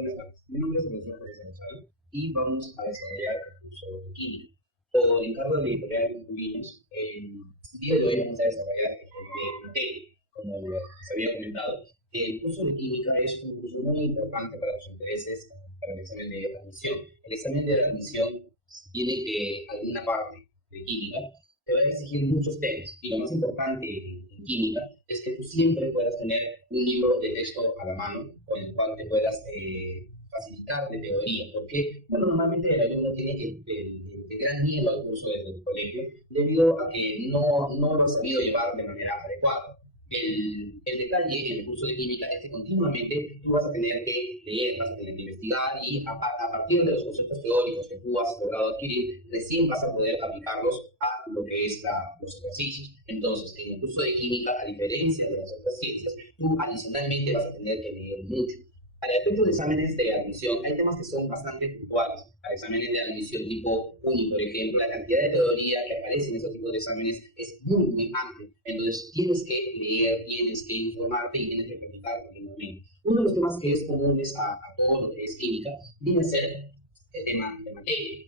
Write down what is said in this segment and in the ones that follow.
Buenas tardes, mi nombre es Sebastián José Gonzalo y vamos a desarrollar el curso de química. Por encargo de la editorial Concubinos, el día de hoy vamos a desarrollar el de materia. Como les había comentado, el curso de química es un curso muy importante para los intereses para el examen de admisión. El examen de admisión, si tiene que alguna parte de química, te va a exigir muchos temas, y lo más importante en química es que tú siempre puedas tener un libro de texto a la mano con el cual te puedas facilitar de teoría, porque bueno, normalmente el alumno tiene el gran miedo al curso desde el colegio debido a que no lo ha sabido llevar de manera adecuada. El detalle en el curso de química es que continuamente tú vas a tener que leer, vas a tener que investigar y a partir de los conceptos teóricos que tú has logrado adquirir, recién vas a poder aplicarlos a lo que es los ejercicios. Entonces, en el curso de química, a diferencia de las otras ciencias, tú adicionalmente vas a tener que leer mucho. Para efectos de exámenes de admisión, hay temas que son bastante puntuales. Para exámenes de admisión tipo UNI, por ejemplo, la cantidad de teoría que aparece en esos tipos de exámenes es muy amplia. Entonces, tienes que leer, tienes que informarte y tienes que practicar continuamente. Uno de los temas que es comunes a todo lo que es química viene a ser el tema de materia.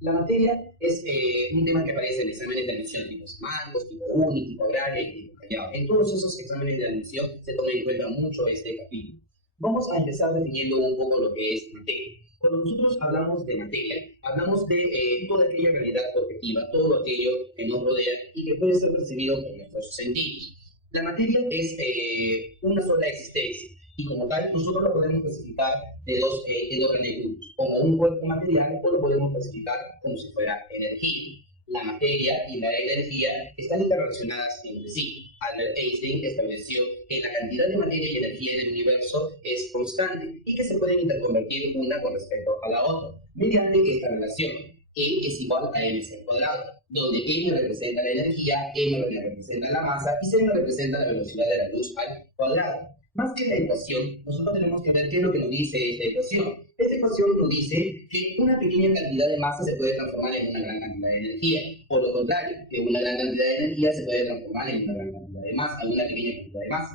La materia es un tema que aparece en exámenes de admisión tipo semánticos, tipo UNI, tipo agraria y tipo callado. En todos esos exámenes de admisión se toma en cuenta mucho este capítulo. Vamos a empezar definiendo un poco lo que es materia. Cuando nosotros hablamos de materia, hablamos de toda aquella realidad objetiva, todo aquello que nos rodea y que puede ser percibido por nuestros sentidos. La materia es una sola existencia y como tal nosotros lo podemos clasificar de dos grandes grupos, como un cuerpo material o lo podemos clasificar como si fuera energía. La materia y la energía están interrelacionadas entre sí. Albert Einstein estableció que la cantidad de materia y energía en el universo es constante y que se pueden interconvertir una con respecto a la otra mediante esta relación. E es igual a mc cuadrado, donde m representa la energía, m representa la masa y c representa la velocidad de la luz al cuadrado. Más que la ecuación, nosotros tenemos que ver qué es lo que nos dice esta ecuación. Esta ecuación nos dice que una pequeña cantidad de masa se puede transformar en una gran cantidad de energía. Por lo contrario, que una gran cantidad de energía se puede transformar en una gran cantidad de masa, en una pequeña cantidad de masa.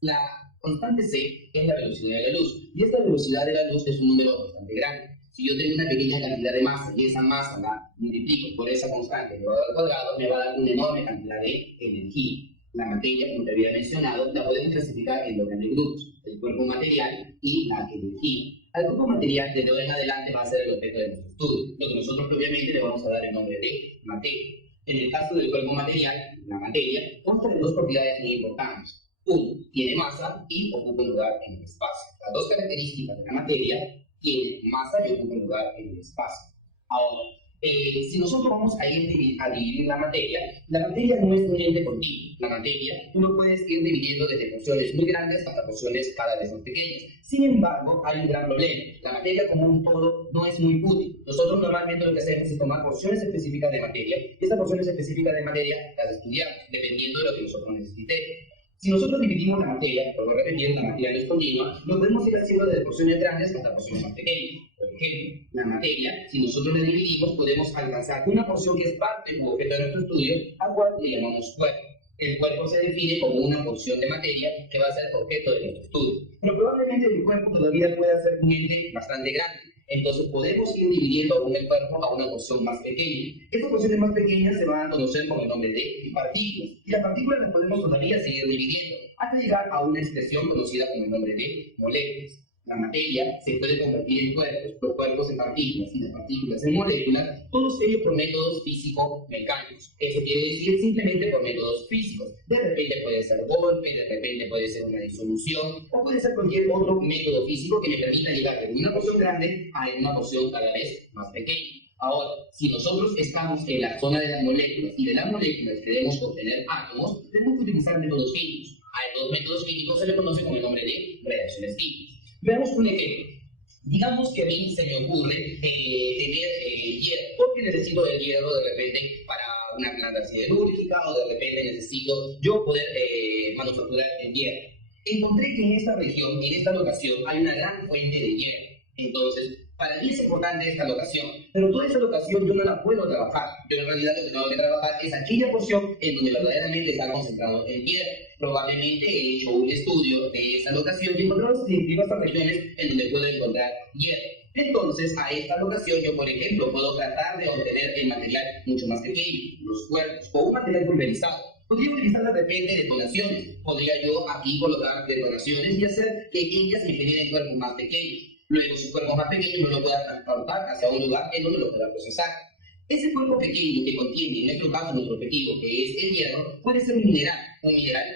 La constante c es la velocidad de la luz, y esta velocidad de la luz es un número bastante grande. Si yo tengo una pequeña cantidad de masa y esa masa la multiplico por esa constante elevado al cuadrado, me va a dar una enorme cantidad de energía. La materia, como te había mencionado, la podemos clasificar en dos grandes grupos, el cuerpo material y la energía. Al cuerpo material, desde hoy en adelante, va a ser el objeto de nuestro estudio, lo que nosotros propiamente le vamos a dar el nombre de materia. En el caso del cuerpo material, la materia consta de dos propiedades muy importantes. Uno, tiene masa y ocupa un lugar en el espacio. Las dos características de la materia tienen masa y ocupa un lugar en el espacio. Ahora, si nosotros vamos a ir a dividir la materia no es un ente continuo. La materia tú lo puedes ir dividiendo desde porciones muy grandes hasta porciones cada vez más pequeñas. Sin embargo, hay un gran problema. La materia como un todo no es muy útil. Nosotros normalmente lo que hacemos es tomar porciones específicas de materia y estas porciones específicas de materia las estudiamos dependiendo de lo que nosotros necesitemos. Si nosotros dividimos la materia, por lo repetir, la materia no es continua, lo podemos ir haciendo desde porciones grandes hasta porciones más pequeñas. Por ejemplo, la materia, si nosotros la dividimos, podemos alcanzar una porción que es parte u objeto de nuestro estudio, a cual le llamamos cuerpo. El cuerpo se define como una porción de materia que va a ser objeto de nuestro estudio. Pero probablemente el cuerpo todavía pueda ser un ente bastante grande. Entonces podemos ir dividiendo aún el cuerpo a una porción más pequeña. Estas porciones más pequeñas se van a conocer con el nombre de partículas. Y las partículas las podemos todavía seguir dividiendo hasta llegar a una expresión conocida con el nombre de moléculas. La materia se puede convertir en cuerpos, los cuerpos en partículas y las partículas en moléculas, todos ellos por métodos físico-mecánicos. Eso quiere decir simplemente por métodos físicos. De repente puede ser golpe, de repente puede ser una disolución, o puede ser cualquier otro método físico que me permita llegar de una porción grande a una porción cada vez más pequeña. Ahora, si nosotros estamos en la zona de las moléculas y de las moléculas queremos obtener átomos, tenemos que utilizar métodos químicos. A estos métodos químicos se les conoce con el nombre de reacciones químicas. Veamos un ejemplo. Digamos que a mí se me ocurre tener hierro, porque necesito el hierro de repente para una planta siderúrgica o de repente necesito yo poder manufacturar el hierro. Encontré que en esta región, en esta locación, hay una gran fuente de hierro. Entonces, para mí es importante esta locación, pero toda esa locación yo no la puedo trabajar. Yo en realidad lo que tengo que trabajar es aquella porción en donde verdaderamente está concentrado el hierro. Probablemente he hecho un estudio de esa locación y he encontrado diversas regiones en donde puedo encontrar hierro. Entonces, a esta locación yo, por ejemplo, puedo tratar de obtener el material mucho más pequeño, los cuerpos, o un material pulverizado. Podría utilizar de repente detonaciones. Podría yo aquí colocar detonaciones y hacer que ellas me generen cuerpos más pequeños. Luego, sus cuerpos más pequeños no lo pueda transportar hacia un lugar en donde lo pueda procesar. Ese cuerpo pequeño que contiene, en nuestro caso, nuestro objetivo, que es el hierro, puede ser un mineral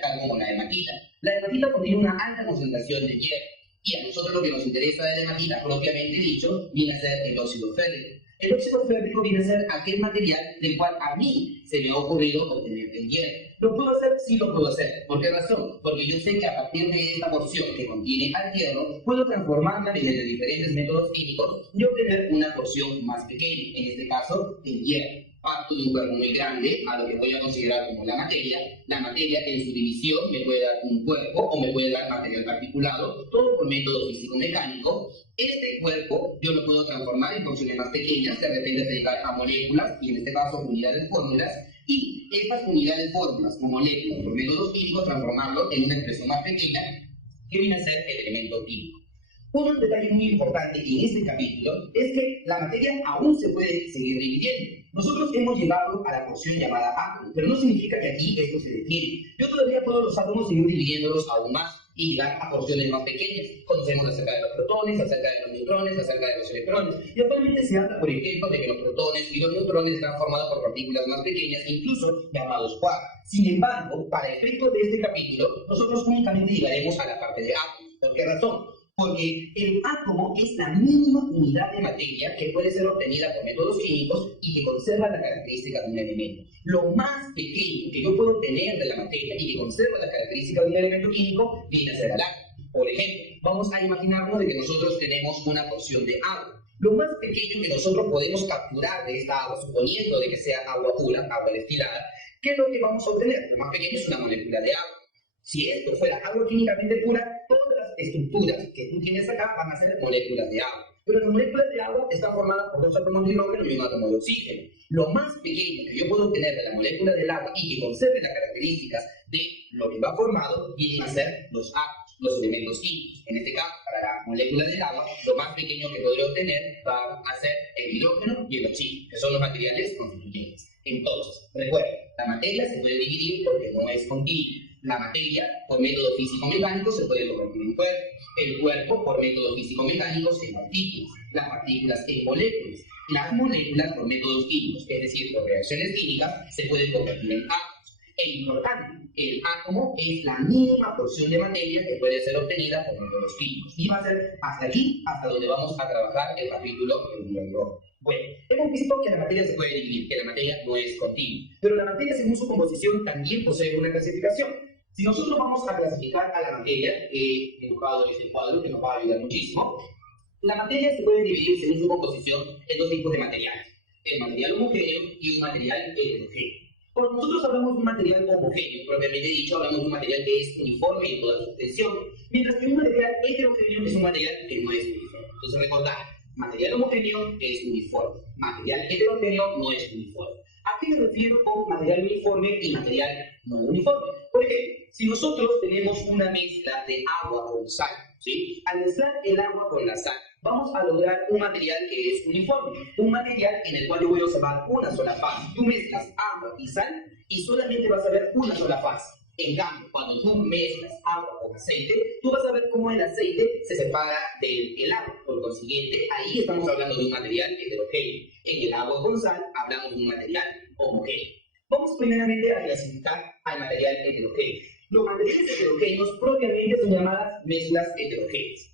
tal como la hematita. La hematita contiene una alta concentración de hierro. Y a nosotros lo que nos interesa de la hematita, propiamente dicho, viene a ser el óxido férrico. El óxido férrico viene a ser aquel material del cual a mí se me ha ocurrido obtener el hierro. ¿Lo puedo hacer? Sí, lo puedo hacer. ¿Por qué razón? Porque yo sé que a partir de esta porción que contiene al hierro, puedo transformarla mediante diferentes métodos químicos y obtener una porción más pequeña, en este caso, el hierro. Parto de un cuerpo muy grande a lo que voy a considerar como la materia que en su división me puede dar un cuerpo o me puede dar material particulado, todo por método físico-mecánico. Este cuerpo yo lo puedo transformar en porciones más pequeñas, de repente se dedicar a moléculas y en este caso unidades fórmulas, y estas unidades fórmulas o moléculas por métodos químicos transformarlo en una expresión más pequeña que viene a ser el elemento químico. Un detalle muy importante en este capítulo es que la materia aún se puede seguir dividiendo. Nosotros hemos llegado a la porción llamada átomo, pero no significa que aquí esto se detiene. Yo todavía puedo los átomos seguir dividiéndolos aún más y llegar a porciones más pequeñas. Conocemos acerca de los protones, acerca de los neutrones, acerca de los electrones. Y actualmente se habla, por ejemplo, de que los protones y los neutrones están formados por partículas más pequeñas, incluso llamados quarks. Sin embargo, para efectos de este capítulo, nosotros únicamente llegaremos a la parte de átomos. ¿Por qué razón? Porque el átomo es la mínima unidad de materia que puede ser obtenida por métodos químicos y que conserva las características de un elemento. Lo más pequeño que yo puedo obtener de la materia y que conserva las características de un elemento químico viene a ser el átomo. Por ejemplo, vamos a imaginarnos de que nosotros tenemos una porción de agua. Lo más pequeño que nosotros podemos capturar de esta agua, suponiendo de que sea agua pura, agua destilada, ¿qué es lo que vamos a obtener? Lo más pequeño es una molécula de agua. Si esto fuera agua químicamente pura, todas las estructuras que tú tienes acá van a ser moléculas de agua. Pero las moléculas de agua están formadas por dos átomos de hidrógeno y un átomo de oxígeno. Lo más pequeño que yo puedo obtener de la molécula del agua y que conserve las características de lo que va formado vienen a ser los átomos, los elementos químicos. En este caso, para la molécula del agua, lo más pequeño que podría obtener va a ser el hidrógeno y el oxígeno, que son los materiales constituyentes. Entonces, recuerden, la materia se puede dividir porque no es continua. La materia, por método físico-mecánico, se puede convertir en cuerpo. El cuerpo, por método físico-mecánicos, en partículas. Las partículas en moléculas. Las moléculas, por métodos químicos, es decir, por reacciones químicas, se pueden convertir en átomos. E importante, el átomo es la mínima porción de materia que puede ser obtenida por métodos químicos. Y va a ser hasta aquí, hasta donde vamos a trabajar el capítulo número 2. Bueno, hemos visto que la materia se puede dividir, que la materia no es continua. Pero la materia, según su composición, también posee una clasificación. Si nosotros vamos a clasificar a la materia, he dibujado este cuadro que nos va a ayudar muchísimo, la materia se puede dividir según su composición en dos tipos de materiales: el material homogéneo y un material heterogéneo. Cuando nosotros hablamos de un material homogéneo, propiamente dicho, hablamos de un material que es uniforme en toda su extensión, mientras que un material heterogéneo es un material que no es uniforme. Entonces, recordad, material homogéneo es uniforme, material heterogéneo no es uniforme. ¿A qué me refiero con material uniforme y material no uniforme? Por ejemplo, si nosotros tenemos una mezcla de agua con sal, ¿sí? Al mezclar el agua con la sal, vamos a lograr un material que es uniforme, un material en el cual yo voy a observar una sola fase. Tú mezclas agua y sal y solamente vas a ver una sola fase. En cambio, cuando tú mezclas agua con aceite, tú vas a ver cómo el aceite se separa del agua. Por consiguiente, ahí estamos hablando de un material heterogéneo. En el agua con sal hablamos de un material homogéneo. Vamos primeramente a clasificar al material heterogéneo. Los materiales heterogéneos propiamente son llamadas mezclas heterogéneas.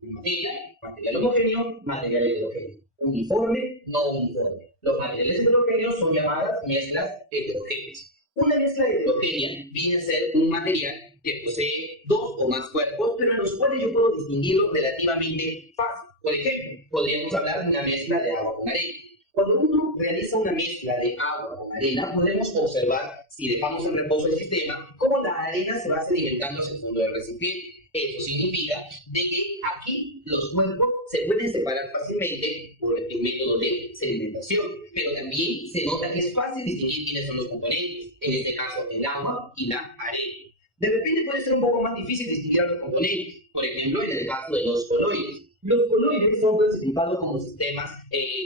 Material homogéneo, material heterogéneo. Uniforme, no uniforme. Los materiales heterogéneos son llamadas mezclas heterogéneas. Una mezcla heterogénea viene a ser un material que posee dos o más cuerpos, pero en los cuales yo puedo distinguirlos relativamente fácil. Por ejemplo, podríamos hablar de una mezcla de agua con arena. Cuando uno realiza una mezcla de agua con arena, podemos observar, si dejamos en reposo el sistema, cómo la arena se va sedimentando hacia el fondo del recipiente. Eso significa de que aquí los cuerpos se pueden separar fácilmente por el método de sedimentación, pero también se nota que es fácil distinguir quiénes son los componentes, en este caso el agua y la arena. De repente puede ser un poco más difícil distinguir a los componentes, por ejemplo, en el caso de los coloides. Los coloides son clasificados como sistemas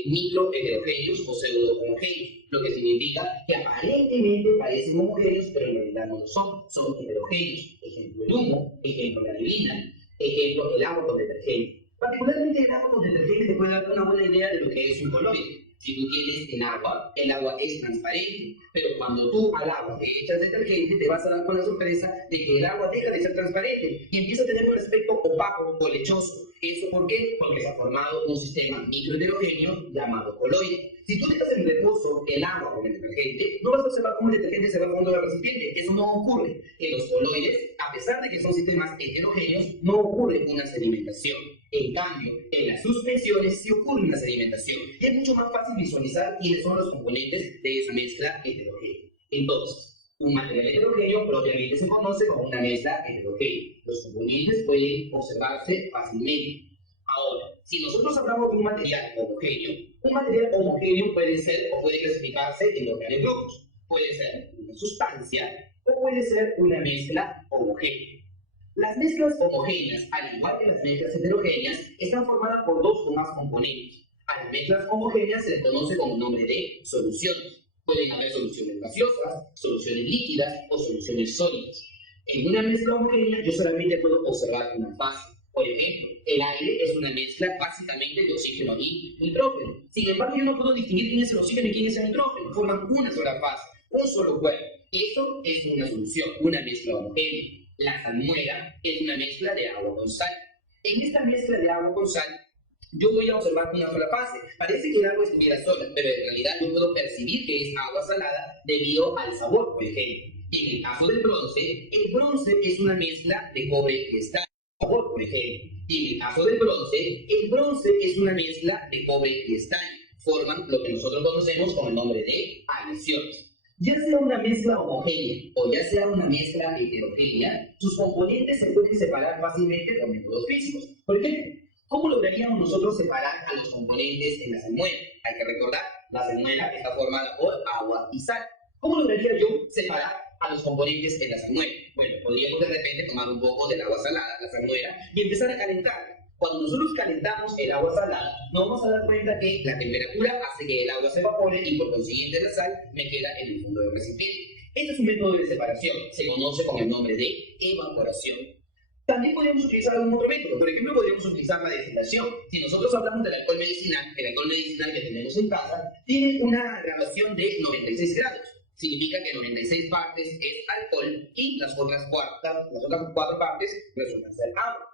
microheterogéneos o pseudo-homogéneos, lo que significa que aparentemente parecen homogéneos, pero en realidad no lo son heterogéneos. Ejemplo, el humo, ejemplo, la neblina, ejemplo, el agua con detergente. Particularmente el agua con detergente te puede dar una buena idea de lo que es un coloide. Si tú tienes el agua es transparente, pero cuando tú al agua le echas detergente, te vas a dar con la sorpresa de que el agua deja de ser transparente y empieza a tener un aspecto opaco o lechoso. ¿Eso por qué? Porque se ha formado un sistema microheterogéneo llamado coloide. Si tú dejas en reposo el agua con el detergente, no vas a observar cómo el detergente se va al fondo del recipiente. Eso no ocurre. En los coloides, a pesar de que son sistemas heterogéneos, no ocurre una sedimentación. En cambio, en las suspensiones sí ocurre una sedimentación y es mucho más fácil visualizar quiénes son los componentes de esa mezcla heterogénea. Entonces, un material heterogéneo propiamente se conoce como una mezcla heterogénea. Los componentes pueden observarse fácilmente. Ahora, si nosotros hablamos de un material homogéneo puede ser o puede clasificarse en dos grandes grupos. Puede ser una sustancia o puede ser una mezcla homogénea. Las mezclas homogéneas, al igual que las mezclas heterogéneas, están formadas por dos o más componentes. A las mezclas homogéneas se les conoce con el nombre de soluciones. Pueden haber soluciones gaseosas, soluciones líquidas o soluciones sólidas. En una mezcla homogénea yo solamente puedo observar una fase. Por ejemplo, el aire es una mezcla básicamente de oxígeno y nitrógeno. Sin embargo, yo no puedo distinguir quién es el oxígeno y quién es el nitrógeno. Forman una sola fase, un solo cuerpo. Eso es una solución, una mezcla homogénea. La salmuera es una mezcla de agua con sal. En esta mezcla de agua con sal, yo voy a observar una sola fase. Parece que el agua estuviera sola, pero en realidad yo puedo percibir que es agua salada debido al sabor, por ejemplo. En el caso del bronce, el bronce es una mezcla de cobre y estaño, por ejemplo. Y en el caso del bronce, el bronce es una mezcla de cobre y estaño. Forman lo que nosotros conocemos con el nombre de aleaciones. Ya sea una mezcla homogénea o ya sea una mezcla heterogénea, sus componentes se pueden separar fácilmente por métodos físicos. Por ejemplo, ¿cómo lograríamos nosotros separar a los componentes en la salmuera? Hay que recordar, la salmuera está formada por agua y sal. ¿Cómo lograría yo separar a los componentes en la salmuera? Bueno, podríamos de repente tomar un poco del agua salada, la salmuera, y empezar a calentarla. Cuando nosotros calentamos el agua salada, nos vamos a dar cuenta que la temperatura hace que el agua se evapore y por consiguiente la sal me queda en el fondo del recipiente. Este es un método de separación, se conoce con el nombre de evaporación. También podemos utilizar algún otro método, por ejemplo podríamos utilizar la destilación. Si nosotros hablamos del alcohol medicinal, el alcohol medicinal que tenemos en casa tiene una graduación de 96 grados. Significa que 96 partes es alcohol y las otras 4 partes resultan ser agua.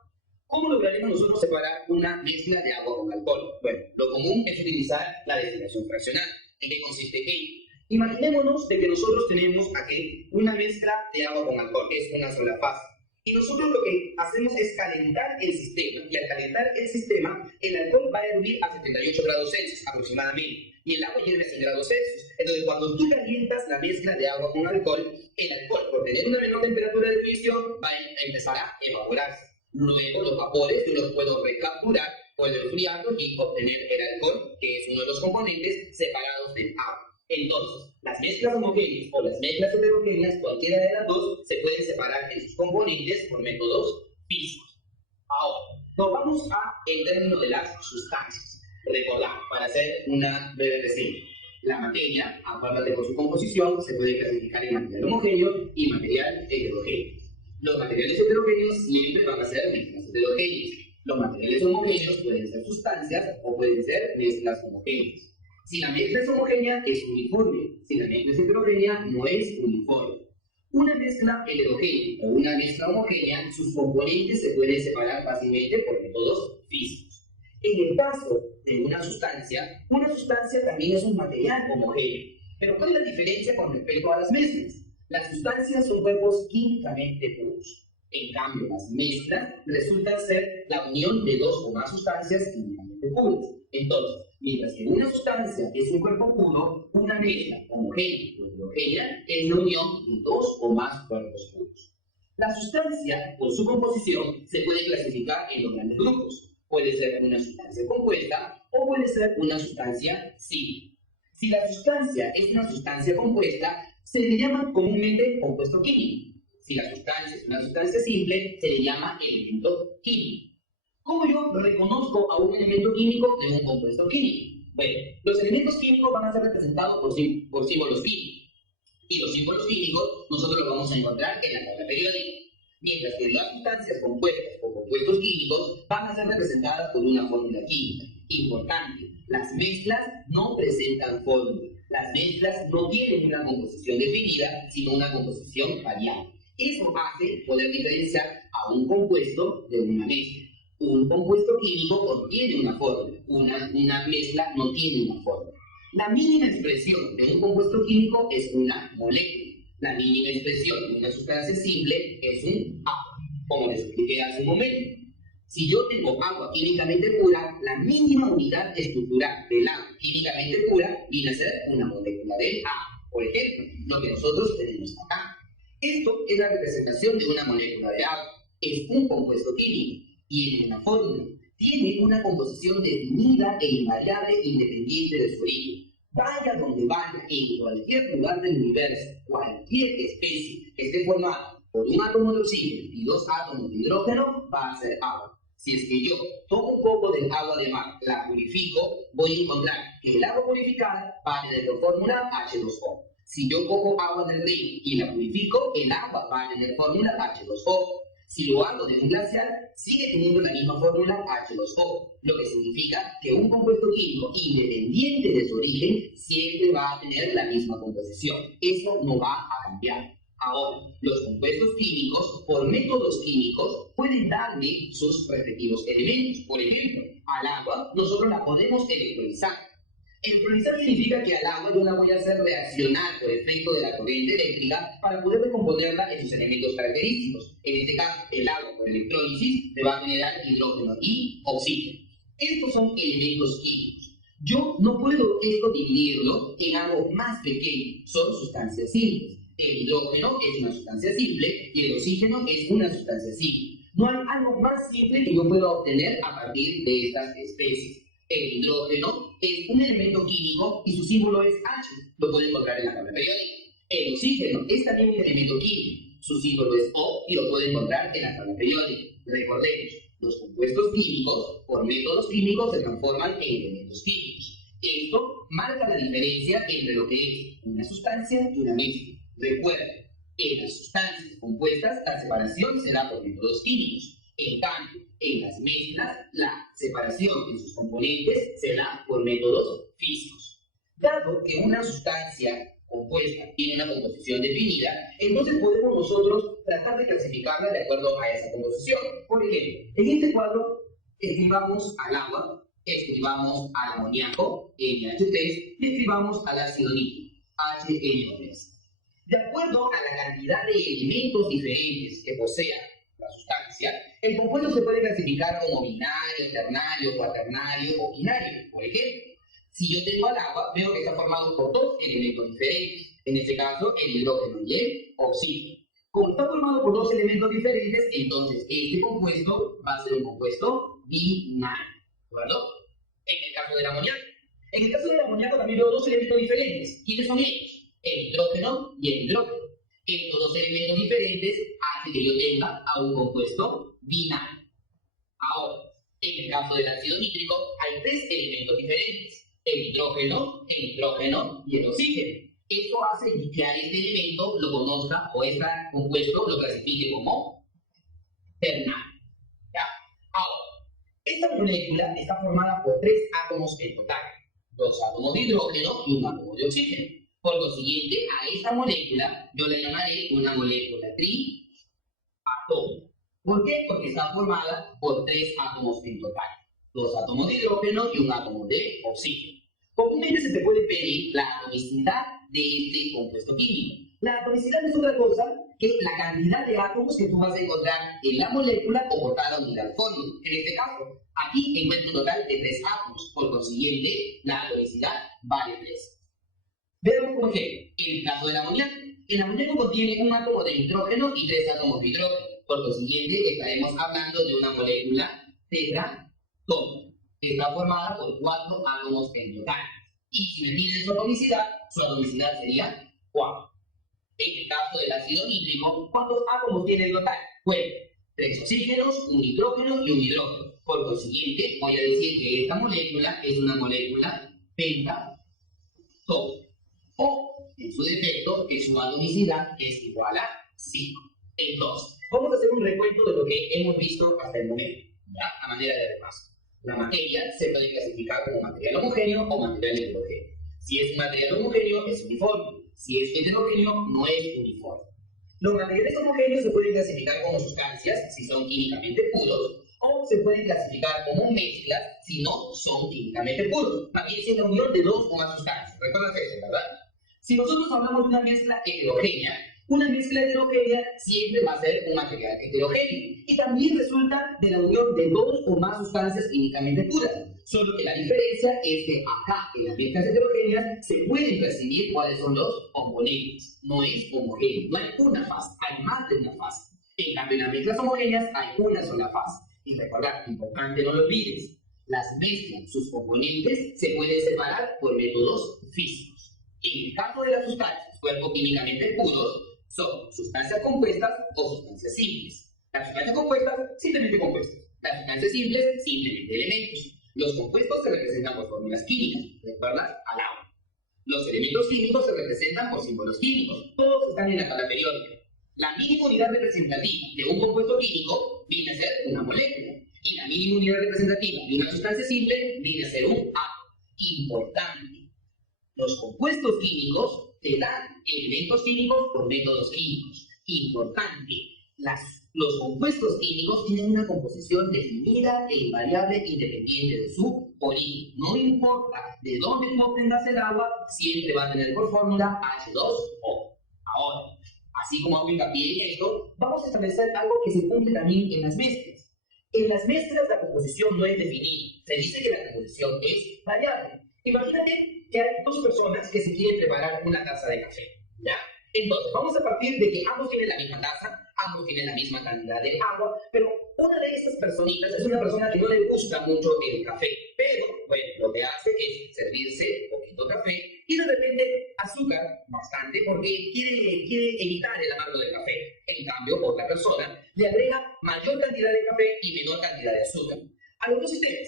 ¿Cómo lograremos nosotros separar una mezcla de agua con alcohol? Bueno, lo común es utilizar la destilación fraccionada. ¿En qué consiste ello? Imaginémonos de que nosotros tenemos aquí una mezcla de agua con alcohol, que es una sola fase. Y nosotros lo que hacemos es calentar el sistema. Y al calentar el sistema, el alcohol va a hervir a 78 grados Celsius aproximadamente. Y el agua hierve a 100 grados Celsius. Entonces, cuando tú calientas la mezcla de agua con alcohol, el alcohol, por tener una menor temperatura de ebullición, va a empezar a evaporarse. Luego, los vapores yo los puedo recapturar, puedo enfriarlos y obtener el alcohol, que es uno de los componentes separados del agua. Entonces, las mezclas homogéneas o las mezclas heterogéneas, cualquiera de las dos, se pueden separar en sus componentes por métodos físicos. Ahora, nos vamos al término de las sustancias. Recordad, para hacer una breve reseña. La materia, aparte por su composición, se puede clasificar en material homogéneo y material heterogéneo. Los materiales heterogéneos siempre van a ser mezclas heterogéneas. Los materiales homogéneos pueden ser sustancias o pueden ser mezclas homogéneas. Si la mezcla es homogénea, es uniforme. Si la mezcla es heterogénea, no es uniforme. Una mezcla heterogénea o una mezcla homogénea, sus componentes se pueden separar fácilmente por métodos físicos. En el caso de una sustancia también es un material homogéneo. Pero ¿cuál es la diferencia con respecto a las mezclas? Las sustancias son cuerpos químicamente puros. En cambio, las mezclas resultan ser la unión de dos o más sustancias químicamente puras. Entonces, mientras que una sustancia es un cuerpo puro, una mezcla homogénea o heterogénea es la unión de dos o más cuerpos puros. La sustancia, por su composición, se puede clasificar en dos grandes grupos. Puede ser una sustancia compuesta o puede ser una sustancia simple. Si la sustancia es una sustancia compuesta, se le llama comúnmente compuesto químico. Si la sustancia es una sustancia simple, se le llama elemento químico. ¿Cómo yo reconozco a un elemento químico de un compuesto químico? Bueno, los elementos químicos van a ser representados por símbolos químicos. Y los símbolos químicos nosotros los vamos a encontrar en la tabla periódica. Mientras que las sustancias compuestas o compuestos químicos van a ser representadas por una fórmula química. Importante, las mezclas no presentan fórmula. Las mezclas no tienen una composición definida, sino una composición variable. Eso hace poder diferenciar a un compuesto de una mezcla. Un compuesto químico contiene una fórmula, una mezcla no tiene una fórmula. La mínima expresión de un compuesto químico es una molécula. La mínima expresión de una sustancia simple es un agua, como les expliqué hace un momento. Si yo tengo agua químicamente pura, la mínima unidad estructural del agua químicamente pura viene a ser una molécula del agua. Por ejemplo, lo que nosotros tenemos acá. Esto es la representación de una molécula de agua. Es un compuesto químico. Tiene una fórmula. Tiene una composición definida e invariable independiente de su origen. Vaya donde vaya, en cualquier lugar del universo, cualquier especie que esté formada por un átomo de oxígeno y dos átomos de hidrógeno, va a ser agua. Si es que yo tomo un poco del agua de mar, la purifico, voy a encontrar que el agua purificada va a tener por fórmula H2O. Si yo cojo agua del río y la purifico, el agua va a tener fórmula H2O. Si lo hago de un glaciar, sigue teniendo la misma fórmula H2O, lo que significa que un compuesto químico, independiente de su origen, siempre va a tener la misma composición. Eso no va a cambiar. Ahora, los compuestos químicos, por métodos químicos, pueden darle sus respectivos elementos. Por ejemplo, al agua nosotros la podemos electrolizar. Electrolizar significa que al agua yo la voy a hacer reaccionar por efecto de la corriente eléctrica para poder recomponerla en sus elementos característicos. En este caso, el agua por electrólisis le va a generar hidrógeno y oxígeno. Estos son elementos químicos. Yo no puedo esto dividirlo en algo más pequeño. Son sustancias simples. El hidrógeno es una sustancia simple y el oxígeno es una sustancia simple. No hay algo más simple que yo pueda obtener a partir de estas especies. El hidrógeno es un elemento químico y su símbolo es H. Lo pueden encontrar en la tabla periódica. El oxígeno es también un elemento químico. Su símbolo es O y lo pueden encontrar en la tabla periódica. Recordemos, los compuestos químicos, por métodos químicos, se transforman en elementos químicos. Esto marca la diferencia entre lo que es una sustancia y una mezcla. Recuerda, en las sustancias compuestas, la separación se da por métodos químicos. En cambio, en las mezclas, la separación en sus componentes se da por métodos físicos. Dado que una sustancia compuesta tiene una composición definida, entonces podemos nosotros tratar de clasificarla de acuerdo a esa composición. Por ejemplo, en este cuadro escribamos al agua, escribamos al amoníaco, NH3, y escribamos al ácido nítrico, HNO3. De acuerdo a la cantidad de elementos diferentes que posea la sustancia, el compuesto se puede clasificar como binario, ternario, cuaternario o quinario. Por ejemplo, si yo tengo al agua, veo que está formado por dos elementos diferentes. En este caso, el hidrógeno y el oxígeno. Como está formado por dos elementos diferentes, entonces este compuesto va a ser un compuesto binario. ¿De acuerdo? En el caso del amoníaco. En el caso del amoníaco también veo dos elementos diferentes. ¿Quiénes son ellos? El hidrógeno y el hidrógeno. Estos dos elementos diferentes hacen que yo tenga a un compuesto binario. Ahora, en el caso del ácido nítrico, hay tres elementos diferentes: el hidrógeno y el oxígeno. Esto hace que a este elemento lo conozca, o este compuesto lo clasifique como ternario. ¿Ya? Ahora, esta molécula está formada por tres átomos en total: dos átomos de hidrógeno y un átomo de oxígeno. Por consiguiente, a esta molécula yo la llamaré una molécula triatómica. ¿Por qué? Porque está formada por tres átomos en total: dos átomos de hidrógeno y un átomo de oxígeno. Comúnmente se te puede pedir la atomicidad de este compuesto químico. La atomicidad no es otra cosa que la cantidad de átomos que tú vas a encontrar en la molécula o por cada unidad fórmula. En este caso, aquí encuentro un total de 3 átomos. Por consiguiente, la atomicidad vale 3. Veamos por ejemplo, en el caso del amoníaco. El amoníaco contiene un átomo de nitrógeno y 3 átomos de hidrógeno. Por consiguiente, estaremos hablando de una molécula tetratómica, que está formada por 4 átomos en total. Y si me piden su atomicidad sería 4. En el caso del ácido nítrico, ¿cuántos átomos tiene en total? Bueno, 3 oxígenos, un nitrógeno y un hidrógeno. Por consiguiente, voy a decir que esta molécula es una molécula pentatópica. O, en su defecto, que su atomicidad es igual a 5. Entonces, vamos a hacer un recuento de lo que hemos visto hasta el momento, ¿ya? A manera de repaso. La materia se puede clasificar como material homogéneo o material heterogéneo. Si es un material homogéneo, es uniforme. Si es heterogéneo, no es uniforme. Los materiales homogéneos se pueden clasificar como sustancias si son químicamente puros, o se pueden clasificar como mezclas si no son químicamente puros. También si es la unión de dos o más sustancias. ¿Recuerdas eso, verdad? Si nosotros hablamos de una mezcla heterogénea siempre va a ser un material heterogéneo. Y también resulta de la unión de dos o más sustancias químicamente puras. Solo que la diferencia es que acá, en las mezclas heterogéneas, se pueden percibir cuáles son los componentes. No es homogéneo, no hay una fase, hay más de una fase. En cambio, en las mezclas homogéneas hay una sola fase. Y recordad, importante, no lo olvides, las mezclas, sus componentes, se pueden separar por métodos físicos. En el caso de las sustancias, cuerpos químicamente puros, son sustancias compuestas o sustancias simples. Las sustancias compuestas, simplemente compuestas. Las sustancias simples, simplemente elementos. Los compuestos se representan por fórmulas químicas, ¿recuerdas? Al agua. Los elementos químicos se representan por símbolos químicos. Todos están en la tabla periódica. La mínima unidad representativa de un compuesto químico viene a ser una molécula. Y la mínima unidad representativa de una sustancia simple viene a ser un átomo. Importante. Los compuestos químicos te dan elementos químicos por métodos químicos. Importante. Los compuestos químicos tienen una composición definida e invariable independiente de su origen. No importa de dónde tú obtengas el agua, siempre va a tener por fórmula H2O. Ahora, así como hago hincapié en esto, vamos a establecer algo que se cumple también en las mezclas. En las mezclas la composición no es definida. Se dice que la composición es variable. Imagínate que hay dos personas que se quieren preparar una taza de café, ¿ya? Entonces, vamos a partir de que ambos tienen la misma taza, ambos tienen la misma cantidad de agua, pero una de estas personitas es una persona que no le gusta mucho el café, pero, bueno, lo que hace es servirse un poquito de café y de repente azúcar bastante porque quiere evitar el amargo del café. En cambio, otra persona le agrega mayor cantidad de café y menor cantidad de azúcar. A los dos sistemas,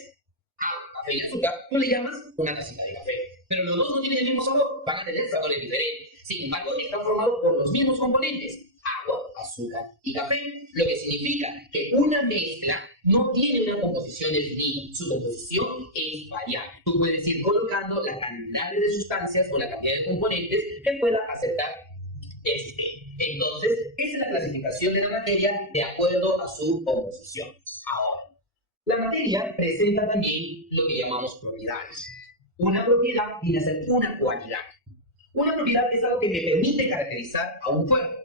agua, café y azúcar, tú le llamas una tacita de café. Pero los dos no tienen el mismo sabor, van a tener sabores diferentes. Sin embargo, están formados por los mismos componentes, agua, azúcar y café, lo que significa que una mezcla no tiene una composición definida, su composición es variable. Tú puedes ir colocando la cantidad de sustancias o la cantidad de componentes que pueda aceptar el sistema. Entonces, esa es la clasificación de la materia de acuerdo a su composición. Ahora, la materia presenta también lo que llamamos propiedades. Una propiedad viene a ser una cualidad. Una propiedad es algo que me permite caracterizar a un cuerpo.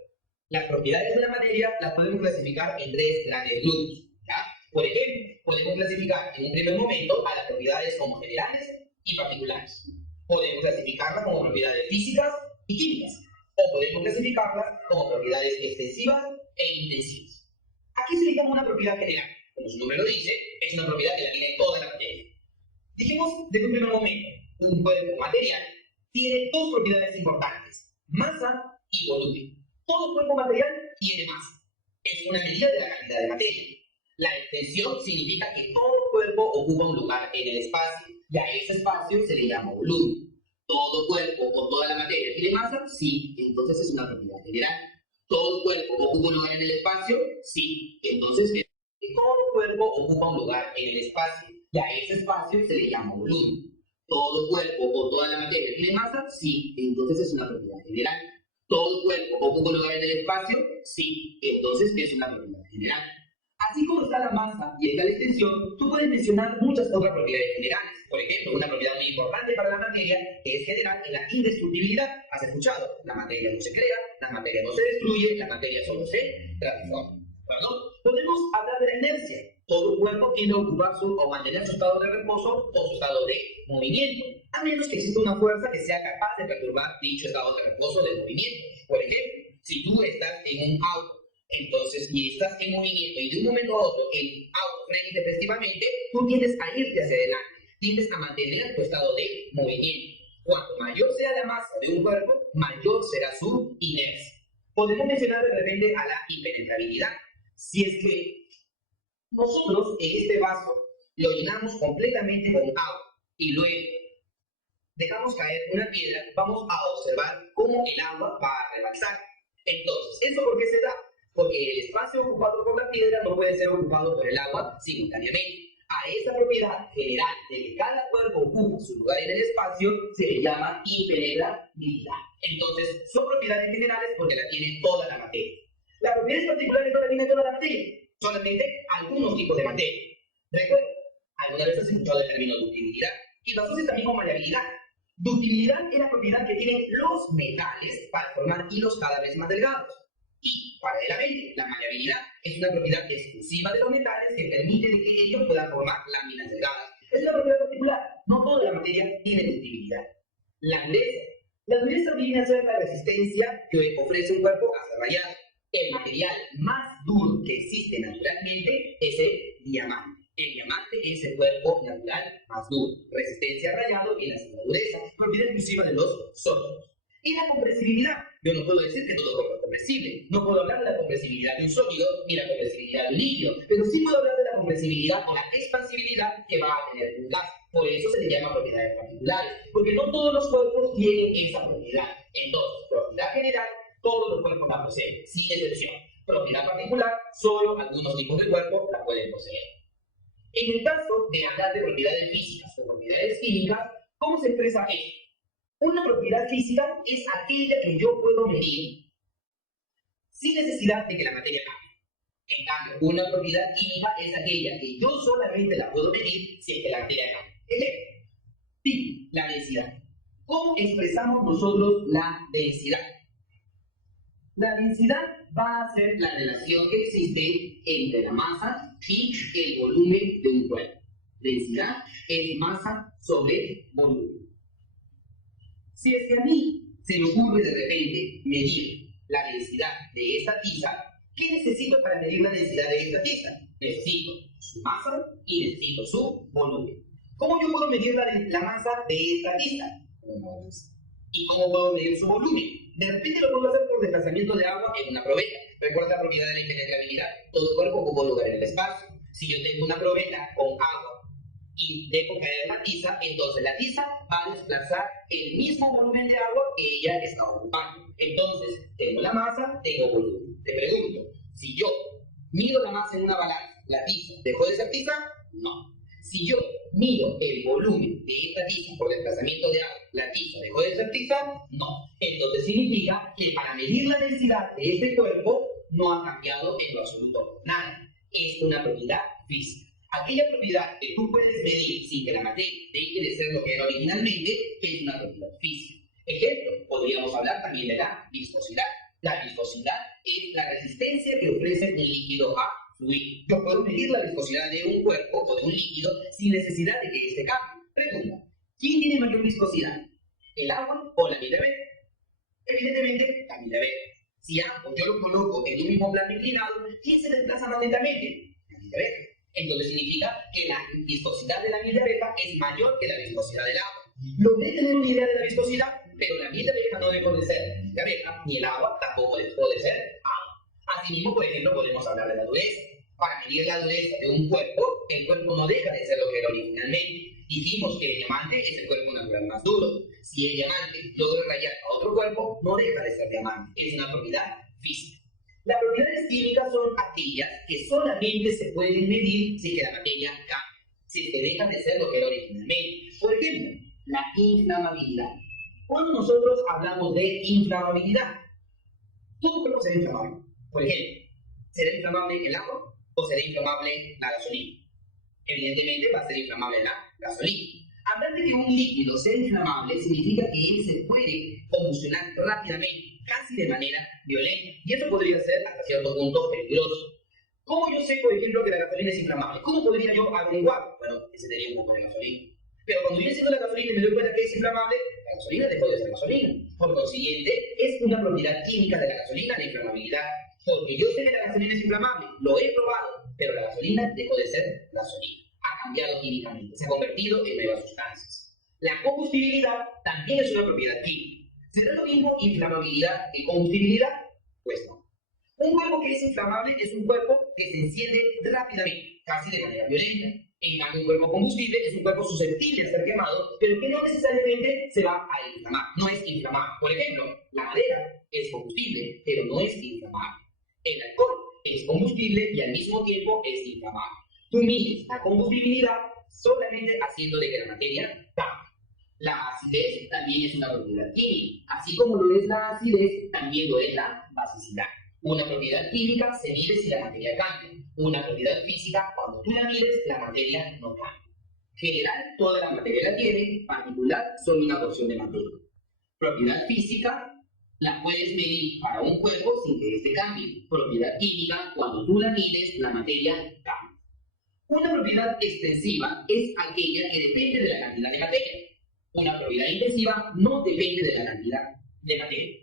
Las propiedades de la materia las podemos clasificar en tres grandes grupos, ¿ya? Por ejemplo, podemos clasificar en un primer momento a las propiedades como generales y particulares. Podemos clasificarlas como propiedades físicas y químicas. O podemos clasificarlas como propiedades extensivas e intensivas. Aquí se le llama una propiedad general. Como su nombre lo dice, es una propiedad que la tiene toda la materia. Dijimos desde un primer momento, un cuerpo material tiene dos propiedades importantes, masa y volumen. Todo cuerpo material tiene masa. Es una medida de la cantidad de materia. La extensión significa que todo cuerpo ocupa un lugar en el espacio y a ese espacio se le llama volumen. ¿Todo cuerpo o toda la materia tiene masa? Sí, entonces es una propiedad general. ¿Todo cuerpo ocupa un lugar en el espacio? Sí, entonces todo cuerpo ocupa un lugar en el espacio y a ese espacio se le llama volumen. ¿Todo cuerpo o toda la materia tiene masa? Sí, entonces es una propiedad general. ¿Todo cuerpo ocupa un lugar en el espacio? Sí, entonces es una propiedad general. Así como está la masa y está la extensión, tú puedes mencionar muchas otras propiedades generales. Por ejemplo, una propiedad muy importante para la materia es general en la indestructibilidad. ¿Has escuchado? La materia no se crea, la materia no se destruye, la materia solo se transforma. ¿Perdón? Podemos hablar de la inercia. Todo cuerpo tiende a ocupar o mantener su estado de reposo o su estado de movimiento, a menos que exista una fuerza que sea capaz de perturbar dicho estado de reposo de movimiento. Por ejemplo, si tú estás en un auto, entonces, y estás en movimiento y de un momento a otro el auto frena intempestivamente, tú tiendes a irte hacia adelante, tiendes a mantener tu estado de movimiento. Cuanto mayor sea la masa de un cuerpo, mayor será su inercia. Podemos mencionar de repente a la impenetrabilidad. Si es que nosotros en este vaso lo llenamos completamente con agua y luego dejamos caer una piedra, vamos a observar cómo el agua va a rebalsar. Entonces, ¿eso por qué se da? Porque el espacio ocupado por la piedra no puede ser ocupado por el agua simultáneamente. A esa propiedad general de que cada cuerpo ocupa su lugar en el espacio se le llama impenetrabilidad. Entonces, son propiedades generales porque la tiene toda la materia. Las propiedades particulares no la tiene toda la materia, solamente algunos tipos de materia. Recuerda, alguna vez has escuchado el término ductilidad y lo asocias también con maleabilidad. Ductilidad es la propiedad que tienen los metales para formar hilos cada vez más delgados. Y, paralelamente, la maleabilidad es una propiedad exclusiva de los metales que permite que ellos puedan formar láminas delgadas. Es una propiedad particular, no toda la materia tiene ductilidad. La dureza. La dureza viene a ser la resistencia que ofrece un cuerpo a ser rayado. El material más duro que existe naturalmente es el diamante. El diamante es el cuerpo natural más duro. Resistencia a rayado y la dureza, propiedad exclusiva de los sólidos. Y la compresibilidad. Yo no puedo decir que todo cuerpo es compresible. No puedo hablar de la compresibilidad de un sólido ni la compresibilidad de un líquido. Pero sí puedo hablar de la compresibilidad o la expansibilidad que va a tener un gas. Por eso se le llama propiedades particulares. Porque no todos los cuerpos tienen esa propiedad. Entonces, propiedad general, todos los cuerpos la poseen, sin excepción. Propiedad particular, solo algunos tipos de cuerpos la pueden poseer. En el caso de hablar de propiedades físicas o propiedades químicas, ¿cómo se expresa esto? Una propiedad física es aquella que yo puedo medir sin necesidad de que la materia cambie. En cambio, una propiedad química es aquella que yo solamente la puedo medir sin que la materia cambie. Ejemplo, tipo, la densidad. ¿Cómo expresamos nosotros la densidad? La densidad va a ser la relación que existe entre la masa y el volumen de un cuerpo. Densidad es masa sobre volumen. Si es que a mí se me ocurre de repente medir la densidad de esta tiza, ¿qué necesito para medir la densidad de esta tiza? Necesito su masa y necesito su volumen. ¿Cómo yo puedo medir la masa de esta tiza? ¿Y cómo puedo medir su volumen? De repente lo puedo hacer por desplazamiento de agua en una probeta. Recuerda la propiedad de la impenetrabilidad. Todo cuerpo ocupa un lugar en el espacio. Si yo tengo una probeta con agua y dejo caer la tiza, entonces la tiza va a desplazar el mismo volumen de agua que ella está ocupando. Entonces, tengo la masa, tengo volumen. Te pregunto, si yo mido la masa en una balanza, ¿la tiza dejó de ser tiza? No. Si yo mido el volumen de esta tiza por desplazamiento de agua, ¿la tiza dejó de ser tiza? No. Entonces significa que para medir la densidad de este cuerpo no ha cambiado en lo absoluto nada. Es una propiedad física. Aquella propiedad que tú puedes medir sin que la materia deje de ser lo que era originalmente es una propiedad física. Ejemplo, podríamos hablar también de la viscosidad. La viscosidad es la resistencia que ofrece un líquido a fluir. Yo puedo medir la viscosidad de un cuerpo o de un líquido sin necesidad de que éste cambie. Pregunta, ¿quién tiene mayor viscosidad? ¿El agua o la miel de abeja? Evidentemente, la miel de abeja. Si ambos yo los coloco en un mismo plano inclinado, ¿quién se desplaza más lentamente? La miel de abeja. Entonces significa que la viscosidad de la miel de abeja es mayor que la viscosidad del agua. Logré tener una idea de la viscosidad, pero la miel de abeja no dejó de ser de abeja, ni el agua tampoco dejó de ser agua. Asimismo, por ejemplo, podemos hablar de la dureza. Para medir la dureza de un cuerpo, el cuerpo no deja de ser lo que era originalmente. Dijimos que el diamante es el cuerpo natural más duro. Si el diamante logra rayar a otro cuerpo, no deja de ser diamante. Es una propiedad física. Las propiedades químicas son aquellas que solamente se pueden medir sin que la materia cambie, si se deja de ser lo que era originalmente. Por ejemplo, la inflamabilidad. Cuando nosotros hablamos de inflamabilidad, todo cuerpo será inflamable. Por ejemplo, ¿será inflamable el agua o será inflamable la gasolina? Evidentemente va a ser inflamable la gasolina. Hablar de que un líquido sea inflamable significa que él se puede combustionar rápidamente, casi de manera violenta. Y eso podría ser hasta cierto punto peligroso. ¿Cómo yo sé, por ejemplo, que la gasolina es inflamable? ¿Cómo podría yo averiguar? Bueno, ese sería un poco de gasolina. Pero cuando yo enciendo la gasolina y me doy cuenta que es inflamable, la gasolina dejó de ser gasolina. Por consiguiente, es una propiedad química de la gasolina la inflamabilidad. Porque yo sé que la gasolina es inflamable, lo he probado, pero la gasolina dejó de ser gasolina. Ha cambiado químicamente, se ha convertido en nuevas sustancias. La combustibilidad también es una propiedad química. ¿Será lo mismo inflamabilidad que combustibilidad? Pues no. Un cuerpo que es inflamable es un cuerpo que se enciende rápidamente, casi de manera violenta. En cambio, un cuerpo combustible es un cuerpo susceptible a ser quemado, pero que no necesariamente se va a inflamar, no es inflamable. Por ejemplo, la madera es combustible, pero no es inflamable. El alcohol es combustible y al mismo tiempo es inflamable. Tú mides la combustibilidad solamente haciendo de que la materia cambie. La acidez también es una propiedad química, así como lo es la acidez, también lo es la basicidad. Una propiedad química se mide si la materia cambia. Una propiedad física, cuando tú la mides, la materia no cambia. General, toda la materia la tiene, particular, solo una porción de materia. Propiedad física, la puedes medir para un cuerpo sin que éste cambie. Propiedad química, cuando tú la mides, la materia cambia. Una propiedad extensiva es aquella que depende de la cantidad de materia. Una propiedad intensiva no depende de la cantidad de materia.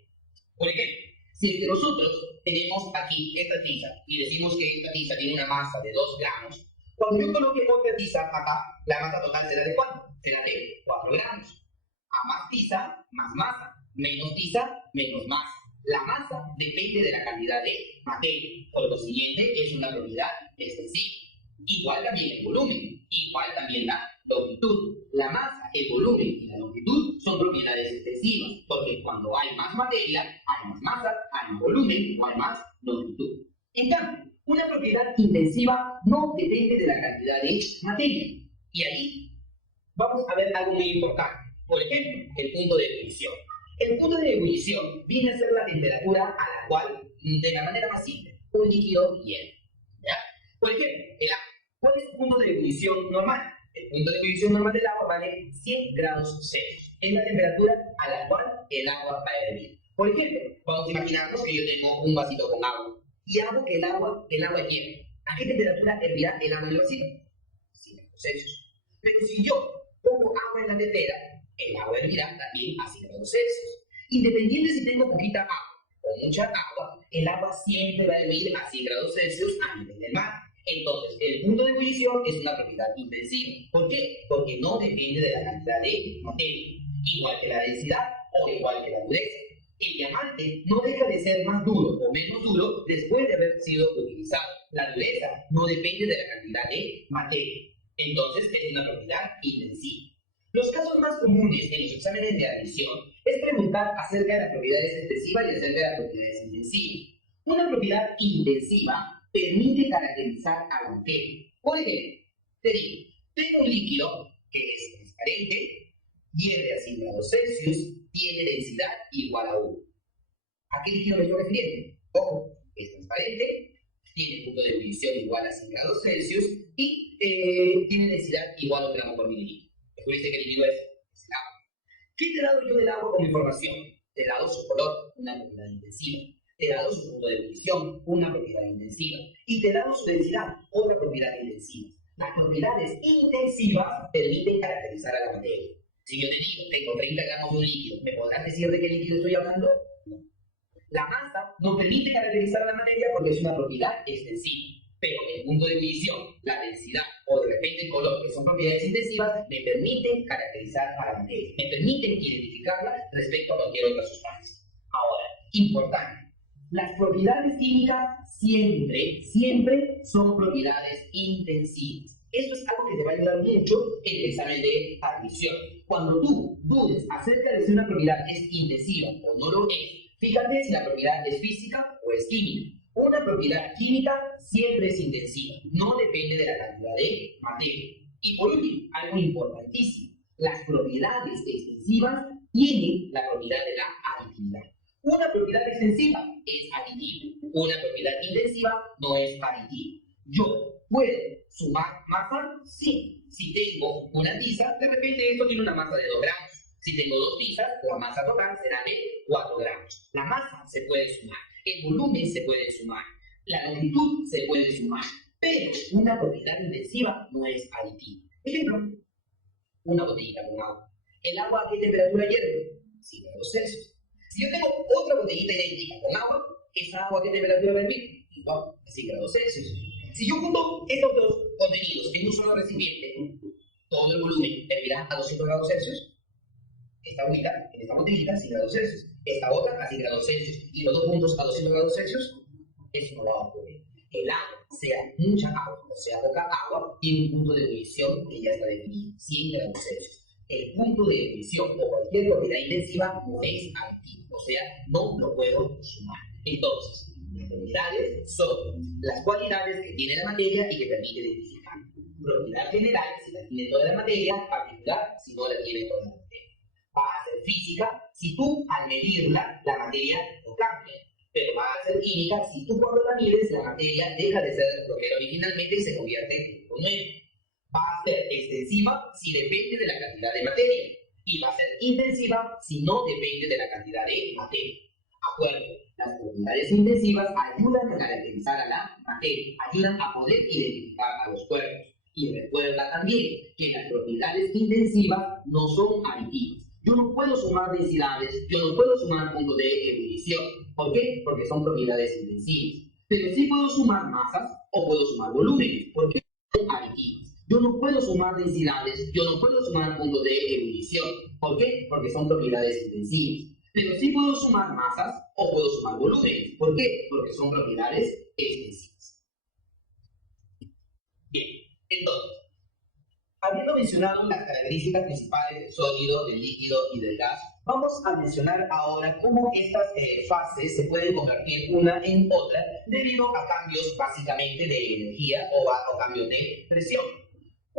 Por ejemplo, si es que nosotros tenemos aquí esta tiza y decimos que esta tiza tiene una masa de 2 gramos, cuando yo coloque otra tiza acá, la masa total será de ¿cuánto? Será de 4 gramos. A más tiza, más masa. Menos tiza, menos masa. La masa depende de la cantidad de materia. Por lo siguiente, es una propiedad extensiva. Igual también el volumen, igual también la longitud. La masa, el volumen y la longitud son propiedades extensivas, porque cuando hay más materia, hay más masa, hay más volumen o hay más longitud. En cambio, una propiedad intensiva no depende de la cantidad de materia. Y ahí vamos a ver algo muy importante. Por ejemplo, el punto de ebullición. El punto de ebullición viene a ser la temperatura a la cual, de la manera más simple, un líquido hierve. ¿Ya? Por ejemplo, el agua. ¿Cuál es el punto de ebullición normal? El punto de ebullición normal del agua vale 100 grados Celsius. Es la temperatura a la cual el agua va a hervir. Por ejemplo, vamos a imaginarnos que yo tengo un vasito con agua y hago que el agua hierve. ¿A qué temperatura hervirá el agua en el vasito? 100 grados Celsius. Pero si yo pongo agua en la tetera, el agua hervirá también a 100 grados Celsius. Independiente si tengo poquita agua o mucha agua, el agua siempre va a hervir a 100 grados Celsius a nivel del mar. Entonces, el punto de ebullición es una propiedad intensiva. ¿Por qué? Porque no depende de la cantidad de materia, igual que la densidad o igual que la dureza. El diamante no deja de ser más duro o menos duro después de haber sido utilizado. La dureza no depende de la cantidad de materia. Entonces, es una propiedad intensiva. Los casos más comunes en los exámenes de admisión es preguntar acerca de las propiedades extensivas y acerca de las propiedades intensivas. Una propiedad intensiva permite caracterizar a la materia. Por ejemplo, te digo, tengo un líquido que es transparente, hierve a 100 grados Celsius, tiene densidad igual a 1. ¿A qué líquido me estoy refiriendo? Ojo, es transparente, tiene punto de ebullición igual a 100 grados Celsius y tiene densidad igual a 1 gramo por mililitro. ¿Descubriste qué líquido es? Es el agua. ¿Qué te he dado yo del agua como información? Te he dado su color, una propiedad intensiva. Te he dado su punto de ebullición, una propiedad intensiva, y te he dado su densidad, otra propiedad intensiva. Las propiedades intensivas permiten caracterizar a la materia. Si yo te digo, tengo 30 gramos de un líquido, ¿me podrás decir de qué líquido estoy hablando? No. La masa nos permite caracterizar a la materia porque es una propiedad extensiva, pero el punto de ebullición, la densidad o de repente el color, que son propiedades intensivas, me permiten caracterizar a la materia, me permiten identificarla respecto a cualquier otra sustancia. Ahora, importante. Las propiedades químicas siempre son propiedades intensivas. Eso es algo que te va a ayudar mucho en el examen de admisión. Cuando tú dudes acerca de si una propiedad es intensiva o no lo es, fíjate si la propiedad es física o es química. Una propiedad química siempre es intensiva, no depende de la cantidad de materia. Y por último, algo importantísimo, las propiedades extensivas tienen la propiedad de la aditividad. Una propiedad extensiva es aditiva, una propiedad intensiva no es aditiva. Yo puedo sumar masa, sí. Si tengo una tiza, de repente esto tiene una masa de 2 gramos. Si tengo 2 tizas, la masa total será de 4 gramos. La masa se puede sumar, el volumen se puede sumar, la longitud se puede sumar, pero una propiedad intensiva no es aditiva. Ejemplo, una botellita con agua. ¿El agua a qué temperatura hierve? 100 grados Celsius. Si yo tengo otra botellita idéntica con agua, ¿esa agua a qué temperatura va a hervir? Igual, a 100 grados Celsius. Si yo junto estos dos contenidos en un solo recipiente, todo el volumen hervirá a 200 grados Celsius. esta agüita en esta botellita a 100 grados Celsius, esta otra a 100 grados Celsius y los dos puntos a 200 grados Celsius, eso no va a ocurrir. El agua, sea mucha agua o sea poca agua, tiene un punto de ebullición que ya está definido, 100 grados Celsius. El punto de ebullición o cualquier propiedad intensiva no es aditivo, o sea, no lo puedo sumar. Entonces, las propiedades son las cualidades que tiene la materia y que permite identificar. Propiedad general, si la tiene toda la materia; particular, si no la tiene toda la materia. Va a ser física si tú al medirla la materia no cambia, pero va a ser química si tú cuando la mides la materia deja de ser lo que era originalmente y se convierte en nuevo. Va a ser extensiva si depende de la cantidad de materia y va a ser intensiva si no depende de la cantidad de materia. Acuerdo, las propiedades intensivas ayudan a caracterizar a la materia, ayudan a poder identificar a los cuerpos. Y recuerda también que las propiedades intensivas no son aditivas. Yo no puedo sumar densidades, yo no puedo sumar puntos de ebullición. ¿Por qué? Porque son propiedades intensivas. Pero sí puedo sumar masas o puedo sumar volúmenes. ¿Por qué? Son aditivas. Yo no puedo sumar densidades, yo no puedo sumar puntos de ebullición. ¿Por qué? Porque son propiedades intensivas. Pero sí puedo sumar masas o puedo sumar volúmenes. ¿Por qué? Porque son propiedades extensivas. Bien, entonces, habiendo mencionado las características principales del sólido, del líquido y del gas, vamos a mencionar ahora cómo estas fases se pueden convertir una en otra debido a cambios básicamente de energía o cambios de presión.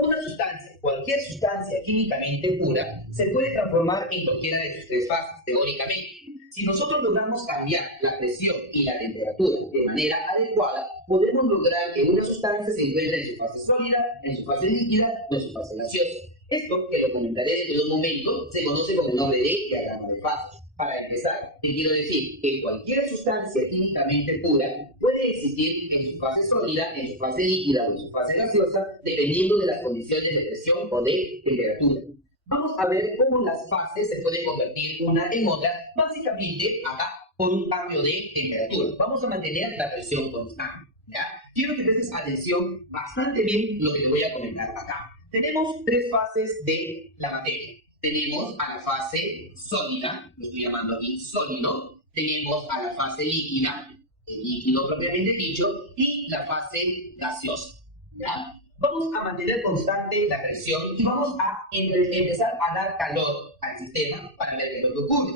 Una sustancia, cualquier sustancia químicamente pura, se puede transformar en cualquiera de sus tres fases, teóricamente. Si nosotros logramos cambiar la presión y la temperatura de manera adecuada, podemos lograr que una sustancia se encuentre en su fase sólida, en su fase líquida o en su fase gaseosa. Esto, que lo comentaré dentro de un momento, se conoce con el nombre de diagrama de fases. Para empezar, te quiero decir que cualquier sustancia químicamente pura puede existir en su fase sólida, en su fase líquida o en su fase gaseosa, dependiendo de las condiciones de presión o de temperatura. Vamos a ver cómo las fases se pueden convertir una en otra, básicamente acá por un cambio de temperatura. Vamos a mantener la presión constante, ¿ya? Quiero que prestes atención bastante bien lo que te voy a comentar acá. Tenemos tres fases de la materia. Tenemos a la fase sólida, lo estoy llamando aquí sólido. Tenemos a la fase líquida, el líquido propiamente dicho, y la fase gaseosa, ¿ya? Vamos a mantener constante la presión y vamos a empezar a dar calor al sistema para ver qué es lo que ocurre.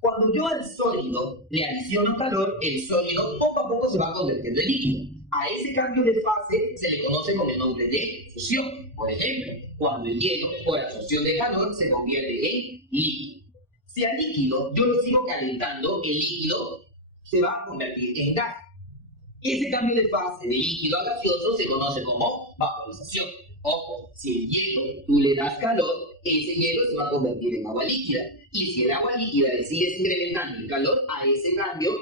Cuando yo al sólido le adiciono calor, el sólido poco a poco se va convirtiendo en líquido. A ese cambio de fase se le conoce con el nombre de fusión. Por ejemplo, cuando el hielo por absorción de calor se convierte en líquido. Si al líquido yo lo sigo calentando, el líquido se va a convertir en gas. Ese cambio de fase de líquido a gaseoso se conoce como vaporización. Ojo, si el hielo tú le das calor, ese hielo se va a convertir en agua líquida. Y si el agua líquida le sigues incrementando el calor, a ese cambio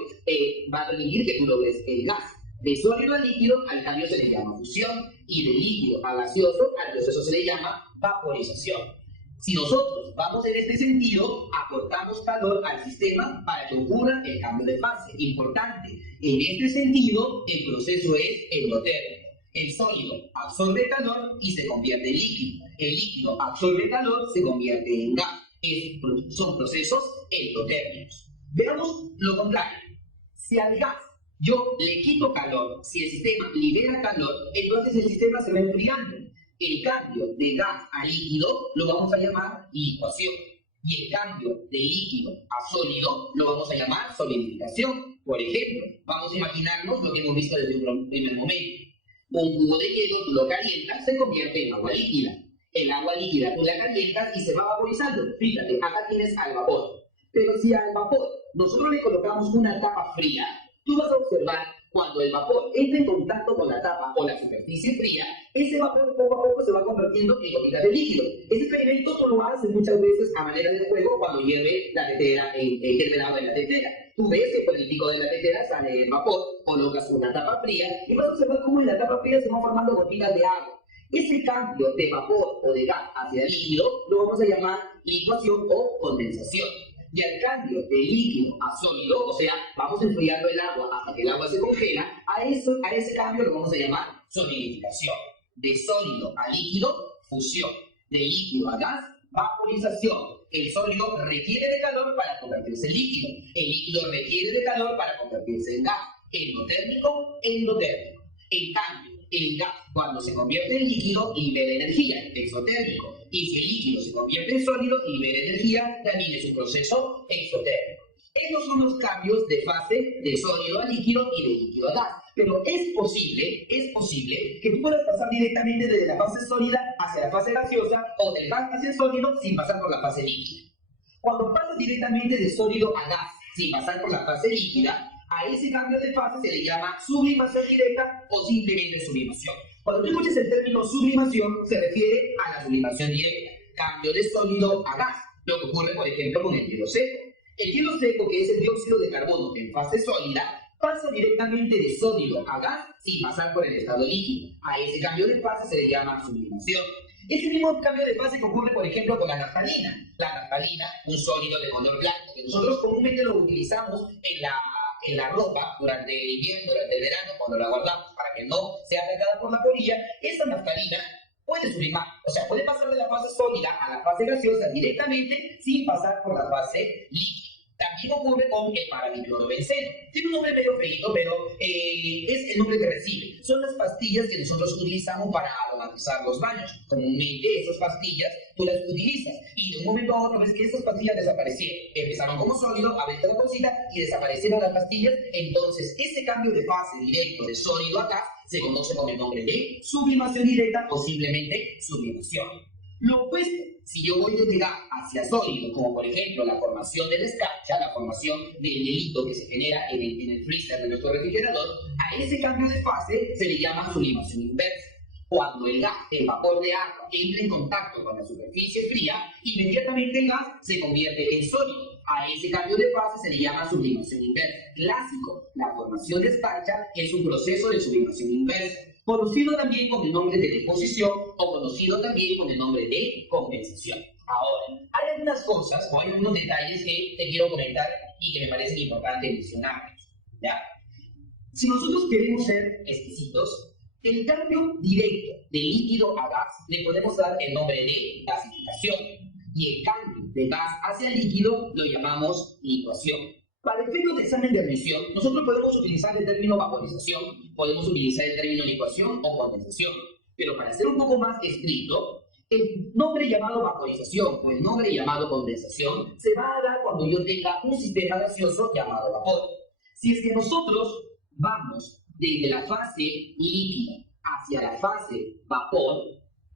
va a permitir que tú logres el gas. De sólido a líquido, al cambio se le llama fusión. Y de líquido a gaseoso, al proceso se le llama vaporización. Si nosotros vamos en este sentido, aportamos calor al sistema para que ocurra el cambio de fase. Importante, en este sentido, el proceso es endotérmico. El sólido absorbe calor y se convierte en líquido. El líquido absorbe calor, se convierte en gas. Son procesos endotérmicos. Veamos lo contrario. Si al gas yo le quito calor, si el sistema libera calor, entonces el sistema se va enfriando. El cambio de gas a líquido lo vamos a llamar licuación. Y el cambio de líquido a sólido lo vamos a llamar solidificación. Por ejemplo, vamos a imaginarnos lo que hemos visto desde un primer momento. Un cubo de hielo, tú lo calientas, se convierte en agua líquida. El agua líquida tú la calientas y se va vaporizando. Fíjate, acá tienes al vapor. Pero si al vapor nosotros le colocamos una tapa fría, tú vas a observar cuando el vapor entra en contacto con la tapa o la superficie fría, ese vapor poco a poco se va convirtiendo en gotitas de líquido. Ese experimento tú lo haces muchas veces a manera de juego cuando hierve la tetera, hierve el agua en la tetera. Tú ves que por el pico de la tetera sale el vapor, colocas una tapa fría y vas a observar cómo en la tapa fría se van formando gotitas de agua. Ese cambio de vapor o de gas hacia líquido lo vamos a llamar licuación o condensación. Y al cambio de líquido a sólido, o sea, vamos enfriando el agua hasta que el agua se congela, a ese cambio lo vamos a llamar solidificación. De sólido a líquido, fusión. De líquido a gas, Vaporización. El sólido requiere de calor para convertirse en líquido. El líquido requiere de calor para convertirse en gas. Endotérmico, endotérmico. En cambio, el gas, cuando se convierte en líquido, libera energía, exotérmico. Y si el líquido se convierte en sólido, libera energía, también es un proceso exotérmico. Estos son los cambios de fase de sólido a líquido y de líquido a gas. Pero es posible que tú puedas pasar directamente desde la fase sólida hacia la fase gaseosa o del gas hacia el sólido sin pasar por la fase líquida. Cuando pasas directamente de sólido a gas sin pasar por la fase líquida, a ese cambio de fase se le llama sublimación directa o simplemente sublimación. Cuando tú escuches el término sublimación, se refiere a la sublimación directa, cambio de sólido a gas, lo que ocurre, por ejemplo, con el hielo seco. El hielo seco, que es el dióxido de carbono en fase sólida, pasa directamente de sólido a gas sin pasar por el estado líquido. A ese cambio de fase se le llama sublimación. Ese mismo cambio de fase que ocurre, por ejemplo, con la naftalina. La naftalina, un sólido de color blanco, que nosotros comúnmente lo utilizamos en la ropa durante el invierno, durante el verano, cuando la guardamos para que no sea afectada por la polilla. Esa naftalina puede sublimar, o sea, puede pasar de la fase sólida a la fase gaseosa directamente sin pasar por la fase líquida. También ocurre con el paradiclorobenceno. Tiene un nombre medio feito, pero es el nombre que recibe. Son las pastillas que nosotros utilizamos para aromatizar los baños. Comúnmente esas pastillas tú las utilizas y de un momento a otro ves que estas pastillas desaparecieron. Empezaron como sólido, abriste la bolsita y desaparecieron las pastillas. Entonces, ese cambio de fase directo de sólido a gas se conoce con el nombre de sublimación directa o simplemente sublimación. Lo opuesto, si yo voy de gas hacia sólido, como por ejemplo la formación de la escarcha, la formación del hielito que se genera en el freezer de nuestro refrigerador, a ese cambio de fase se le llama sublimación inversa. Cuando el gas, el vapor de agua, entra en contacto con la superficie fría, inmediatamente el gas se convierte en sólido. A ese cambio de fase se le llama sublimación inversa. Clásico, la formación de escarcha es un proceso de sublimación inversa, conocido también con el nombre de deposición o conocido también con el nombre de condensación. Ahora, hay algunas cosas o hay algunos detalles que te quiero comentar y que me parecen importantes mencionarlos, ¿ya? Si nosotros queremos ser exquisitos, el cambio directo de líquido a gas le podemos dar el nombre de gasificación y el cambio de gas hacia líquido lo llamamos licuación. Para efectos de examen de admisión, nosotros podemos utilizar el término vaporización, podemos utilizar el término licuación o condensación, pero para ser un poco más estricto, el nombre llamado vaporización o el nombre llamado condensación se va a dar cuando yo tenga un sistema gaseoso llamado vapor. Si es que nosotros vamos desde la fase líquida hacia la fase vapor,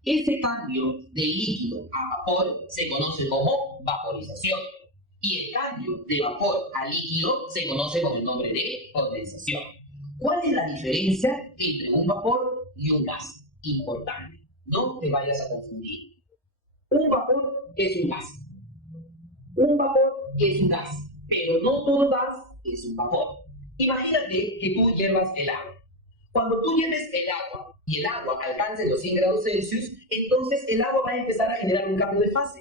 ese cambio de líquido a vapor se conoce como vaporización. Y el cambio de vapor a líquido se conoce con el nombre de condensación. ¿Cuál es la diferencia entre un vapor y un gas? Importante, no te vayas a confundir. Un vapor es un gas. Un vapor es un gas, pero no todo gas es un vapor. Imagínate que tú hiervas el agua. Cuando tú hierves el agua y el agua alcance los 100 grados Celsius, entonces el agua va a empezar a generar un cambio de fase.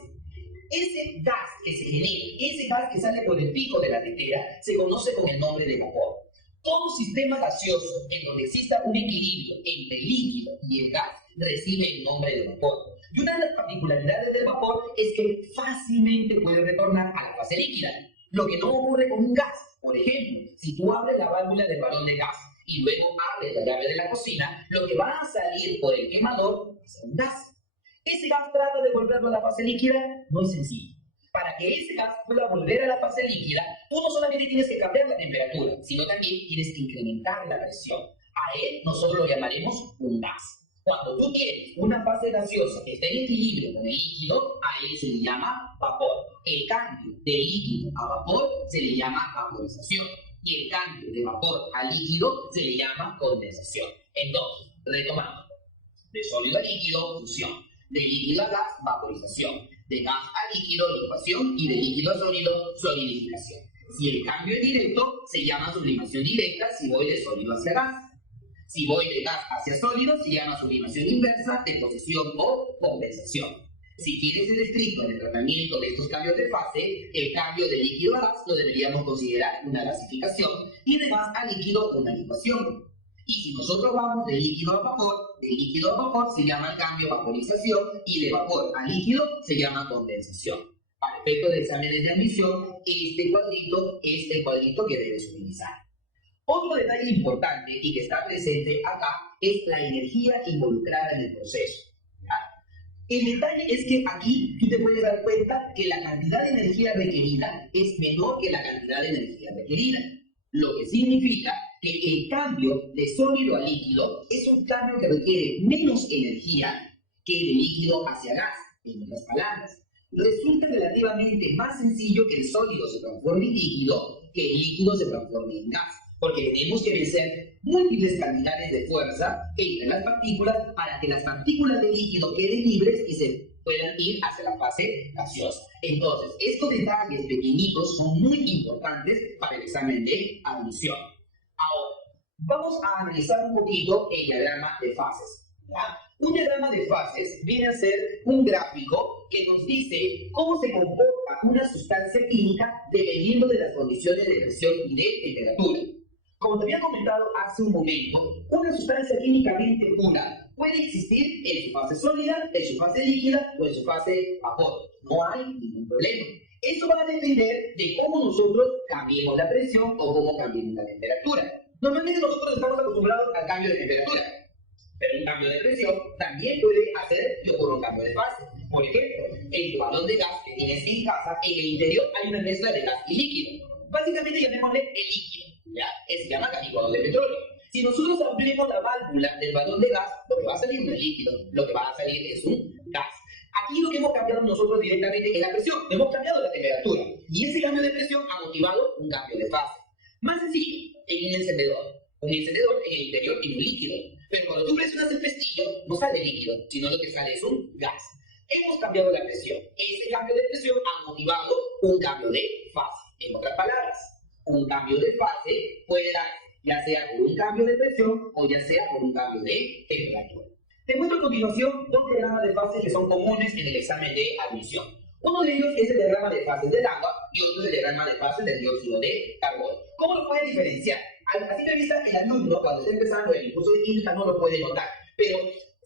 Ese gas que se genera, ese gas que sale por el pico de la tetera, se conoce con el nombre de vapor. Todo sistema gaseoso en donde exista un equilibrio entre el líquido y el gas recibe el nombre de vapor. Y una de las particularidades del vapor es que fácilmente puede retornar a la fase líquida, lo que no ocurre con un gas. Por ejemplo, si tú abres la válvula del balón de gas y luego abres la llave de la cocina, lo que va a salir por el quemador es un gas. Ese gas trata de volverlo a la fase líquida, no es sencillo. Para que ese gas pueda volver a la fase líquida, tú no solamente tienes que cambiar la temperatura, sino también tienes que incrementar la presión. A él nosotros lo llamaremos un gas. Cuando tú tienes una fase gaseosa que está en equilibrio con el líquido, a él se le llama vapor. El cambio de líquido a vapor se le llama vaporización. Y el cambio de vapor a líquido se le llama condensación. Entonces, retomando. De sólido a líquido, fusión. De líquido a gas, vaporización. De gas a líquido, licuación. Y de líquido a sólido, solidificación. Si el cambio es directo, se llama sublimación directa si voy de sólido hacia gas. Si voy de gas hacia sólido, se llama sublimación inversa, deposición o condensación. Si quieres ser estricto en el tratamiento de estos cambios de fase, el cambio de líquido a gas lo deberíamos considerar una gasificación y de gas a líquido una licuación. Y si nosotros vamos de líquido a vapor se llama cambio vaporización y de vapor a líquido se llama condensación. Para efectos de exámenes de admisión, este cuadrito es el cuadrito que debes utilizar. Otro detalle importante y que está presente acá es la energía involucrada en el proceso. ¿Ya? El detalle es que aquí tú te puedes dar cuenta que la cantidad de energía requerida es menor que la cantidad de energía requerida, lo que significa que el cambio de sólido a líquido es un cambio que requiere menos energía que de líquido hacia gas. En otras palabras, resulta relativamente más sencillo que el sólido se transforme en líquido que el líquido se transforme en gas, porque tenemos que vencer múltiples cantidades de fuerza entre las partículas para que las partículas de líquido queden libres y se puedan ir hacia la fase gaseosa. Entonces, estos detalles pequeñitos son muy importantes para el examen de admisión. Ahora, vamos a analizar un poquito el diagrama de fases. ¿Ya? Un diagrama de fases viene a ser un gráfico que nos dice cómo se comporta una sustancia química dependiendo de las condiciones de presión y de temperatura. Como te había comentado hace un momento, una sustancia químicamente pura puede existir en su fase sólida, en su fase líquida o en su fase vapor. No hay ningún problema. Eso va a depender de cómo nosotros cambiemos la presión o cómo cambiemos la temperatura. Normalmente nosotros estamos acostumbrados al cambio de temperatura, pero un cambio de presión también puede hacer que ocurra un cambio de fase. Por ejemplo, en tu balón de gas que tienes en casa, en el interior hay una mezcla de gas y líquido. Básicamente llamémosle el líquido, ¿ya? Se llama calicuado de petróleo. Si nosotros abrimos la válvula del balón de gas, lo que va a salir no es líquido, lo que va a salir es un gas. Aquí lo que hemos cambiado nosotros directamente es la presión, hemos cambiado la temperatura, y ese cambio de presión ha motivado un cambio de fase. Más sencillo, en un encendedor. Un encendedor en el interior tiene un líquido, pero cuando tú presionas el pestillo no sale líquido, sino lo que sale es un gas. Hemos cambiado la presión. Ese cambio de presión ha motivado un cambio de fase. En otras palabras, un cambio de fase puede dar ya sea por un cambio de presión o ya sea por un cambio de temperatura. Te muestro a continuación dos diagramas de fases que son comunes en el examen de admisión. Uno de ellos es el diagrama de fases del agua y otro es el diagrama de fases del dióxido de carbono. ¿Cómo lo puedes diferenciar? A simple vista, el alumno, cuando está empezando el curso de química, no lo puede notar. Pero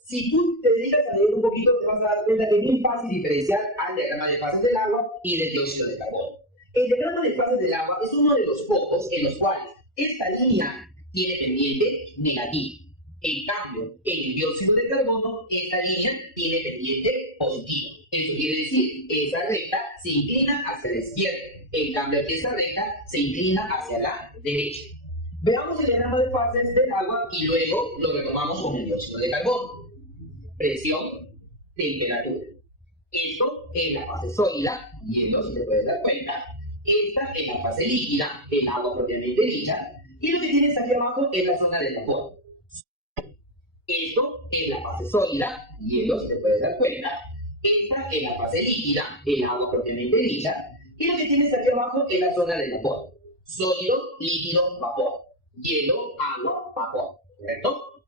si tú te dedicas a leer un poquito, te vas a dar cuenta que es muy fácil diferenciar al diagrama de fases del agua y del dióxido de carbono. El diagrama de fases del agua es uno de los pocos en los cuales esta línea tiene pendiente negativo. En cambio, en el dióxido de carbono, esta línea tiene pendiente positivo. Eso quiere decir, esa recta se inclina hacia la izquierda. En cambio, aquí esa recta se inclina hacia la derecha. Veamos el diagrama de fases del agua y luego lo retomamos con el dióxido de carbono. Presión, temperatura. Esto es la fase sólida, hielo, si te puedes dar cuenta. Esta es la fase líquida, el agua propiamente dicha. Y lo que tienes aquí abajo es la zona del vapor. Esto es la fase sólida, hielo, si te puedes dar cuenta. Esta es la fase líquida, el agua propiamente dicha. Y lo que tienes aquí abajo es la zona del vapor. Sólido, líquido, vapor. Hielo, agua, vapor. ¿Correcto?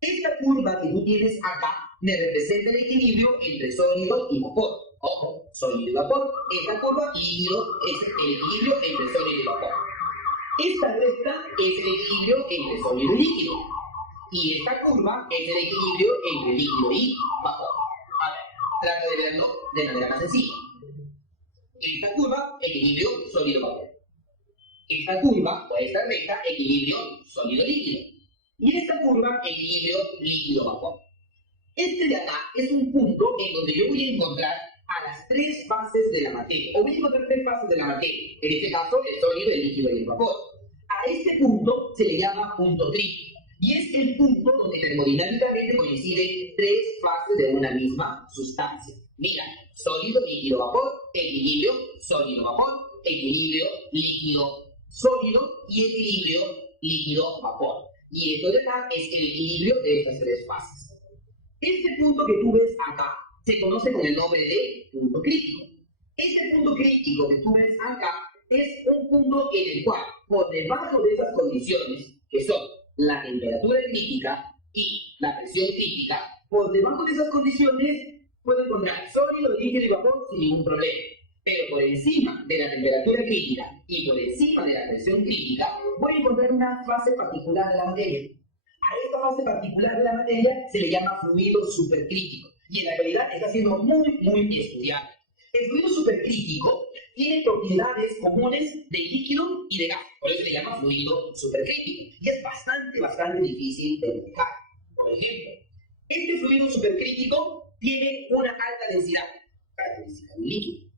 Esta curva que tú tienes acá me representa el equilibrio entre sólido y vapor. Ojo, sólido y vapor. Esta curva, líquido, es el equilibrio entre sólido y vapor. Esta recta es el equilibrio entre sólido y líquido. Y esta curva es el equilibrio entre líquido y vapor. A ver, trata de verlo de manera más sencilla. Esta curva, equilibrio sólido-vapor. Esta curva, o esta recta, equilibrio sólido-líquido. Y esta curva, equilibrio líquido-vapor. Este de acá es un punto en donde yo voy a encontrar a las tres fases de la materia. O voy a encontrar tres fases de la materia. En este caso, el sólido, el líquido y el vapor. A este punto se le llama punto crítico. Y es el punto donde termodinámicamente coinciden tres fases de una misma sustancia. Mira, sólido, líquido, vapor, equilibrio, sólido, vapor, equilibrio, líquido, sólido y equilibrio, líquido, vapor. Y esto de acá es el equilibrio de estas tres fases. Este punto que tú ves acá se conoce con el nombre de punto crítico. Este punto crítico que tú ves acá es un punto en el cual, por debajo de esas condiciones, que son la temperatura crítica y la presión crítica, por debajo de esas condiciones puedo encontrar sólido, líquido y vapor sin ningún problema. Pero por encima de la temperatura crítica y por encima de la presión crítica, voy a encontrar una fase particular de la materia. A esta fase particular de la materia se le llama fluido supercrítico y en la actualidad está siendo muy estudiado. El fluido supercrítico tiene propiedades comunes de líquido y de gas, por eso se le llama fluido supercrítico y es bastante difícil de detectar. Por ejemplo, este fluido supercrítico tiene una alta densidad, característica del líquido.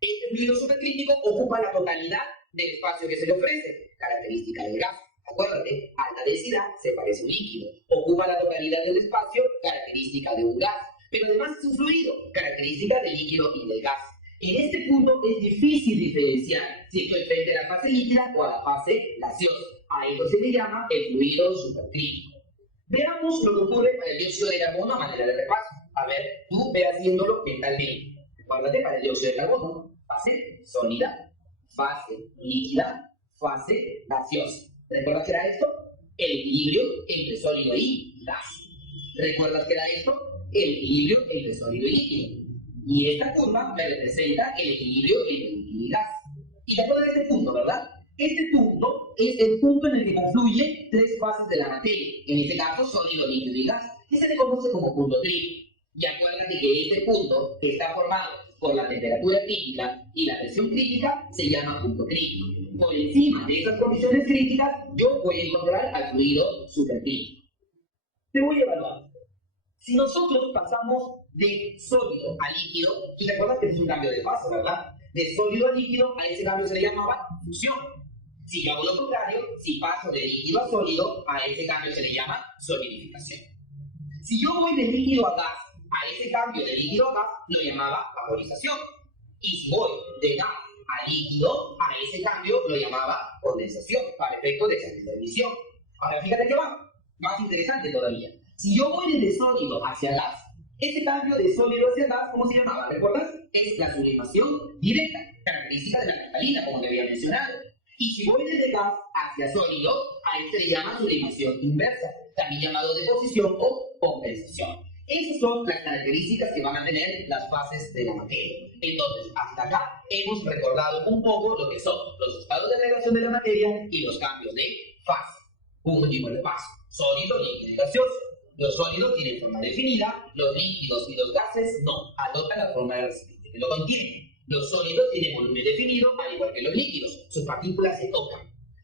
Este fluido supercrítico ocupa la totalidad del espacio que se le ofrece, característica del gas. Acuérdate, alta densidad se parece a un líquido, ocupa la totalidad del espacio, característica de un gas, pero además es un fluido, característica del líquido y del gas. En este punto es difícil diferenciar si estoy frente a la fase líquida o a la fase gaseosa. A esto se le llama el fluido supercrítico. Veamos lo que ocurre para el dióxido de carbono a manera de repaso. A ver, tú ve haciéndolo mentalmente. Acuérdate, para el dióxido de carbono, fase sólida, fase líquida, fase gaseosa. ¿Recuerdas qué era esto? El equilibrio entre sólido y gas. ¿Recuerdas qué era esto? El equilibrio entre sólido y líquido. Y esta curva me representa el equilibrio entre líquido y gas. Y te acuerdas de este punto, ¿verdad? Este punto es el punto en el que confluyen tres fases de la materia. En este caso, sólido, líquido y gas. Y se le conoce como punto crítico. Y acuérdate que este punto, que está formado por la temperatura crítica y la presión crítica, se llama punto crítico. Por encima de esas condiciones críticas, yo voy a encontrar al fluido supercrítico. Te voy a evaluar. Si nosotros pasamos de sólido a líquido, tú te acuerdas que es un cambio de fase, ¿verdad? De sólido a líquido, a ese cambio se le llamaba fusión. Si yo hago lo contrario, si paso de líquido a sólido, a ese cambio se le llama solidificación. Si yo voy de líquido a gas, a ese cambio de líquido a gas lo llamaba vaporización. Y si voy de gas a líquido, a ese cambio lo llamaba condensación, para efecto de examen de emisión. Ahora fíjate que va, más interesante todavía. Si yo voy de sólido hacia gas, ese cambio de sólido hacia gas, ¿cómo se llamaba? ¿Recuerdas? Es la sublimación directa, característica de la cristalina, como te había mencionado. Y si voy desde gas hacia sólido, ahí se le llama sublimación inversa, también llamado deposición o compensación. Esas son las características que van a tener las fases de la materia. Entonces, hasta acá hemos recordado un poco lo que son los estados de relación de la materia y los cambios de fase. Un último repaso: sólido, líquido y gaseoso. Los sólidos tienen forma definida, los líquidos y los gases no, adoptan la forma del recipiente que lo contiene. Los sólidos tienen volumen definido, al igual que los líquidos, sus partículas se tocan.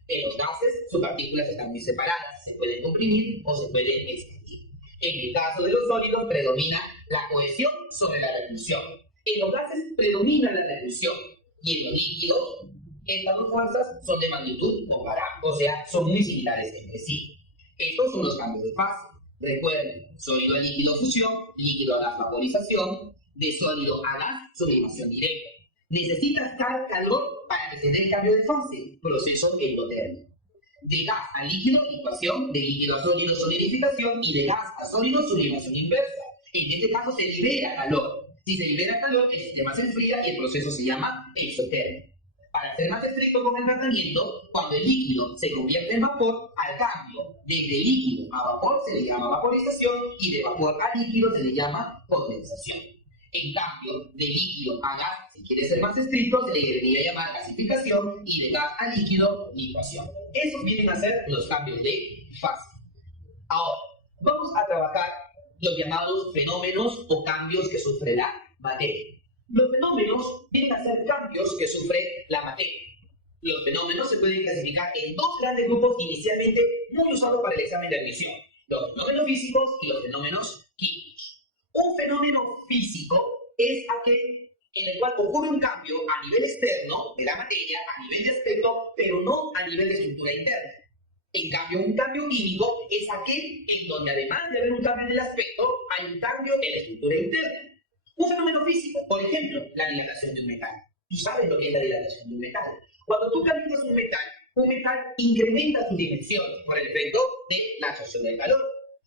En los gases, sus partículas están muy separadas, se pueden comprimir o se pueden expandir. En el caso de los sólidos predomina la cohesión sobre la repulsión. En los gases predomina la repulsión y en los líquidos estas dos fuerzas son de magnitud comparable, o sea, son muy similares entre sí. Estos son los cambios de fase. Recuerden, sólido a líquido fusión, líquido a gas vaporización, de sólido a gas sublimación directa. Necesitas calor para que se dé el cambio de fase, proceso endotérmico. De gas a líquido, licuación, de líquido a sólido, solidificación, y de gas a sólido, sublimación inversa. En este caso se libera calor. Si se libera calor, el sistema se enfría y el proceso se llama exotérmico. Para ser más estricto con el tratamiento, cuando el líquido se convierte en vapor, al cambio desde líquido a vapor se le llama vaporización y de vapor a líquido se le llama condensación. En cambio, de líquido a gas, si quiere ser más estricto, se le debería llamar gasificación y de gas a líquido, licuación. Esos vienen a ser los cambios de fase. Ahora, vamos a trabajar los llamados fenómenos o cambios que sufre la materia. Los fenómenos vienen a ser cambios que sufre la materia. Los fenómenos se pueden clasificar en dos grandes grupos inicialmente muy usados para el examen de admisión: los fenómenos físicos y los fenómenos químicos. Un fenómeno físico es aquel en el cual ocurre un cambio a nivel externo de la materia, a nivel de aspecto, pero no a nivel de estructura interna. En cambio, un cambio químico es aquel en donde, además de haber un cambio en el aspecto, hay un cambio en la estructura interna. Un fenómeno físico, por ejemplo, la dilatación de un metal. Tú sabes lo que es la dilatación de un metal. Cuando tú calientas un metal incrementa sus dimensiones por el efecto de la absorción del calor.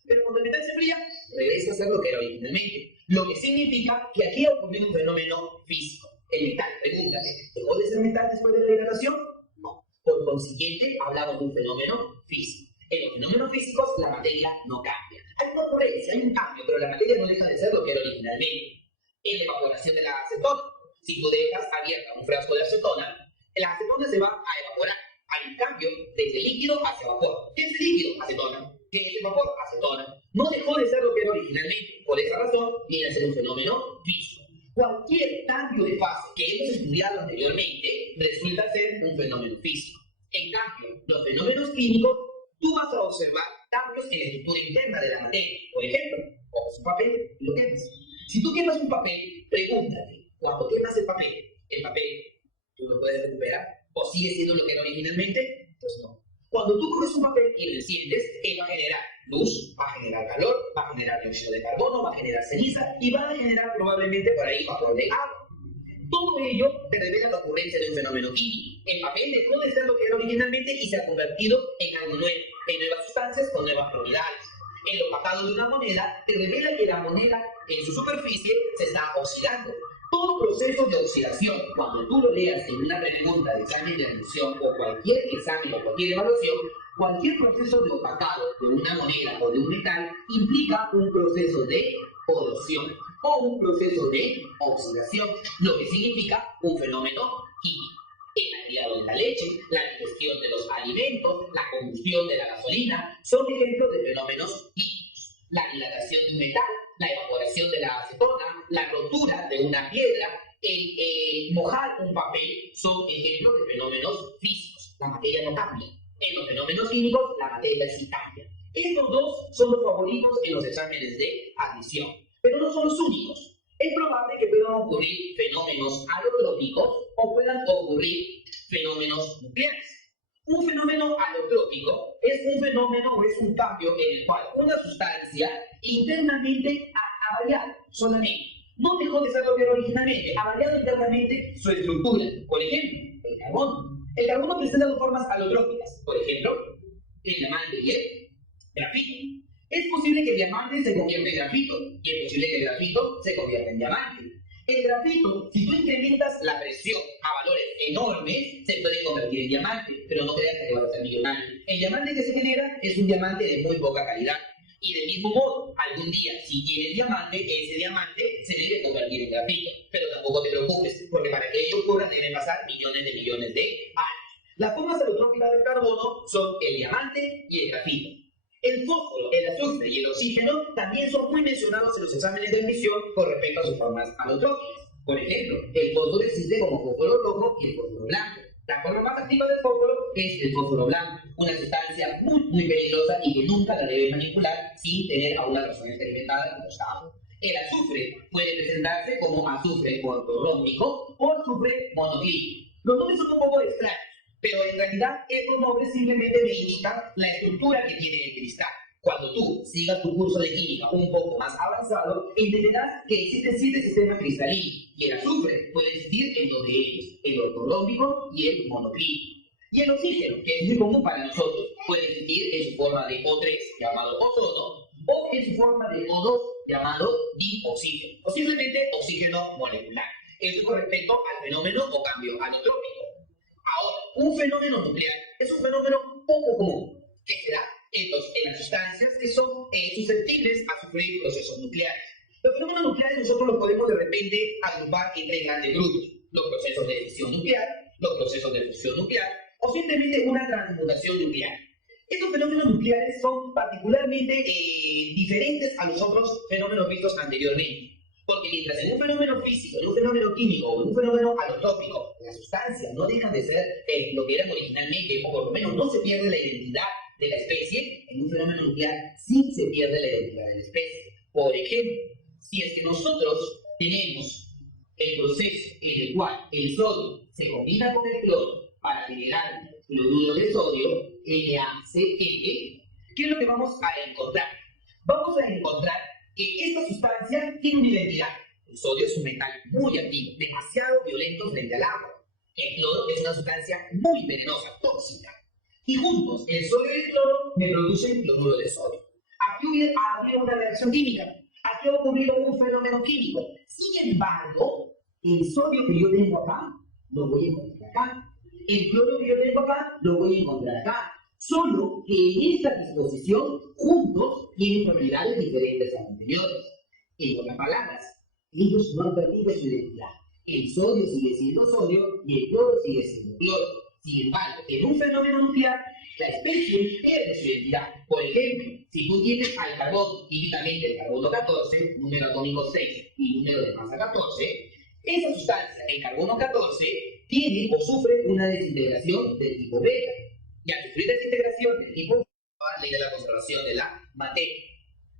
Pero cuando el metal se enfría, regresa a ser lo que era originalmente. Lo que significa que aquí ha ocurrido un fenómeno físico. El metal, pregúntate, ¿dejó de ser metal después de la dilatación? No. Por consiguiente, hablamos de un fenómeno físico. En los fenómenos físicos, la materia no cambia. Hay una ocurrencia, hay un cambio, pero la materia no deja de ser lo que era originalmente. En la evaporación de la acetona, si tú dejas abierta un frasco de acetona, la acetona se va a evaporar. Hay un cambio desde líquido hacia vapor. ¿Qué es líquido? Acetona. ¿Qué que es el vapor, acetona, no dejó de ser lo que era originalmente. Por esa razón, viene a ser un fenómeno físico. Cualquier cambio de fase que hemos estudiado anteriormente resulta ser un fenómeno físico. En cambio, los fenómenos químicos, tú vas a observar cambios en la estructura interna de la materia. Por ejemplo, coges un papel y lo quemas. Si tú quemas un papel, pregúntate, cuando quemas el papel, ¿tú lo puedes recuperar? ¿O sigue siendo lo que era originalmente? Pues no. Cuando tú coges un papel y lo enciendes, él va a generar luz, va a generar calor, va a generar dióxido de carbono, va a generar ceniza y va a generar probablemente por ahí vapor de agua. Todo ello te revela la ocurrencia de un fenómeno químico. El papel dejó de ser lo que era originalmente y se ha convertido en algo nuevo, en nuevas sustancias con nuevas propiedades. El opacado de una moneda te revela que la moneda en su superficie se está oxidando. Todo proceso de oxidación, cuando tú lo leas en una pregunta de examen de admisión o cualquier examen o cualquier evaluación, cualquier proceso de opacado de una moneda o de un metal implica un proceso de corrosión o un proceso de oxidación, lo que significa un fenómeno químico. El agriado de la leche, la digestión de los alimentos, la combustión de la gasolina son ejemplos de fenómenos químicos. La dilatación de un metal, la evaporación de la acetona, la rotura de una piedra, el mojar un papel son ejemplos de fenómenos físicos. La materia no cambia. En los fenómenos químicos, la materia sí cambia. Estos dos son los favoritos en los exámenes de admisión, pero no son los únicos. Es probable que puedan ocurrir fenómenos alotrópicos o puedan ocurrir fenómenos nucleares. Un fenómeno alotrópico es un fenómeno o es un cambio en el cual una sustancia internamente ha variado solamente. No dejó de ser lo que era originalmente, ha variado internamente su estructura. Por ejemplo, el carbono. El carbono presenta dos formas alotrópicas. Por ejemplo, el diamante y el grafito. Es posible que el diamante se convierta en grafito y es posible que el grafito se convierta en diamante. El grafito, si tú incrementas la presión a valores enormes, se puede convertir en diamante, pero no creas que va a ser millonario. El diamante que se genera es un diamante de muy poca calidad. Y del mismo modo, algún día, si tienes diamante, ese diamante se debe convertir en grafito. Pero tampoco te preocupes, porque para que ello ocurra deben pasar millones de años. Las formas alotrópicas del carbono son el diamante y el grafito. El fósforo, el azufre y el oxígeno también son muy mencionados en los exámenes de admisión con respecto a sus formas alotrópicas. Por ejemplo, el fósforo existe como fósforo rojo y el fósforo blanco. La forma más activa del fósforo es el fósforo blanco, una sustancia muy peligrosa y que nunca la debes manipular sin tener a una persona experimentada como estado. El azufre puede presentarse como azufre ortorrómbico o azufre monoclínico. Los nombres son un poco extraños, pero en realidad estos nombres simplemente me indican la estructura que tiene el cristal. Cuando tú sigas tu curso de química un poco más avanzado, entenderás que existen 7 sistemas cristalinos y el azufre puede existir en 2 de ellos, el ortorrómbico y el monoclínico. Y el oxígeno, que es muy común para nosotros, puede existir en su forma de O3, llamado ozono, o en su forma de O2, llamado dioxígeno, o simplemente oxígeno molecular. Eso con respecto al fenómeno o cambio alotrópico. Ahora, un fenómeno nuclear es un fenómeno poco común, que se da en las sustancias que son susceptibles a sufrir procesos nucleares. Los fenómenos nucleares nosotros los podemos de repente agrupar en 3 grandes grupos: los procesos de fisión nuclear, los procesos de fusión nuclear o simplemente una transmutación nuclear. Estos fenómenos nucleares son particularmente diferentes a los otros fenómenos vistos anteriormente. Porque mientras en un fenómeno físico, en un fenómeno químico o en un fenómeno alotrópico, las sustancias no dejan de ser lo que eran originalmente, o por lo menos no se pierde la identidad de la especie, en un fenómeno nuclear sí se pierde la identidad de la especie. Por ejemplo, si es que nosotros tenemos el proceso en el cual el sodio se combina con el cloro para generar cloruro de sodio, NaCl, ¿qué es lo que vamos a encontrar? Vamos a encontrar que esta sustancia tiene una identidad. El sodio es un metal muy activo, demasiado violento frente al agua. El cloro es una sustancia muy venenosa, tóxica. Y juntos, el sodio y el cloro me producen cloruro de sodio. Aquí habría una reacción química. Aquí ha ocurrido un fenómeno químico. Sin embargo, el sodio que yo tengo acá, lo voy a encontrar acá. El cloro que yo tengo acá, lo voy a encontrar acá. Solo que en esta disposición, juntos, tienen propiedades diferentes a las anteriores. En otras palabras, ellos no han perdido su identidad. El sodio sigue siendo sodio y el cloro sigue siendo cloro. Sin embargo, en un fenómeno nuclear, La especie pierde su identidad. Por ejemplo, si tú tienes al carbón, típicamente el carbono 14, número atómico 6 y número de masa 14, esa sustancia, el carbono 14, tiene o sufre una desintegración del tipo beta. Y al sufrir desintegración del tipo beta, la ley de la conservación de la materia.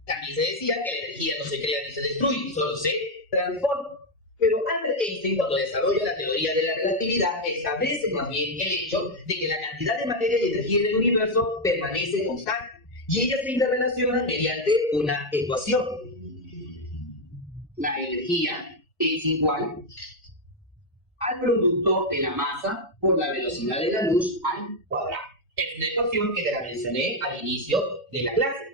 También se decía que la energía no se crea ni se destruye, solo se transforma. Pero Albert Einstein, cuando desarrolla la teoría de la relatividad, establece más bien el hecho de que la cantidad de materia y energía en el universo permanece constante, y ellas se interrelacionan mediante una ecuación. La energía es igual al producto de la masa por la velocidad de la luz al cuadrado. Es una ecuación que te la mencioné al inicio de la clase.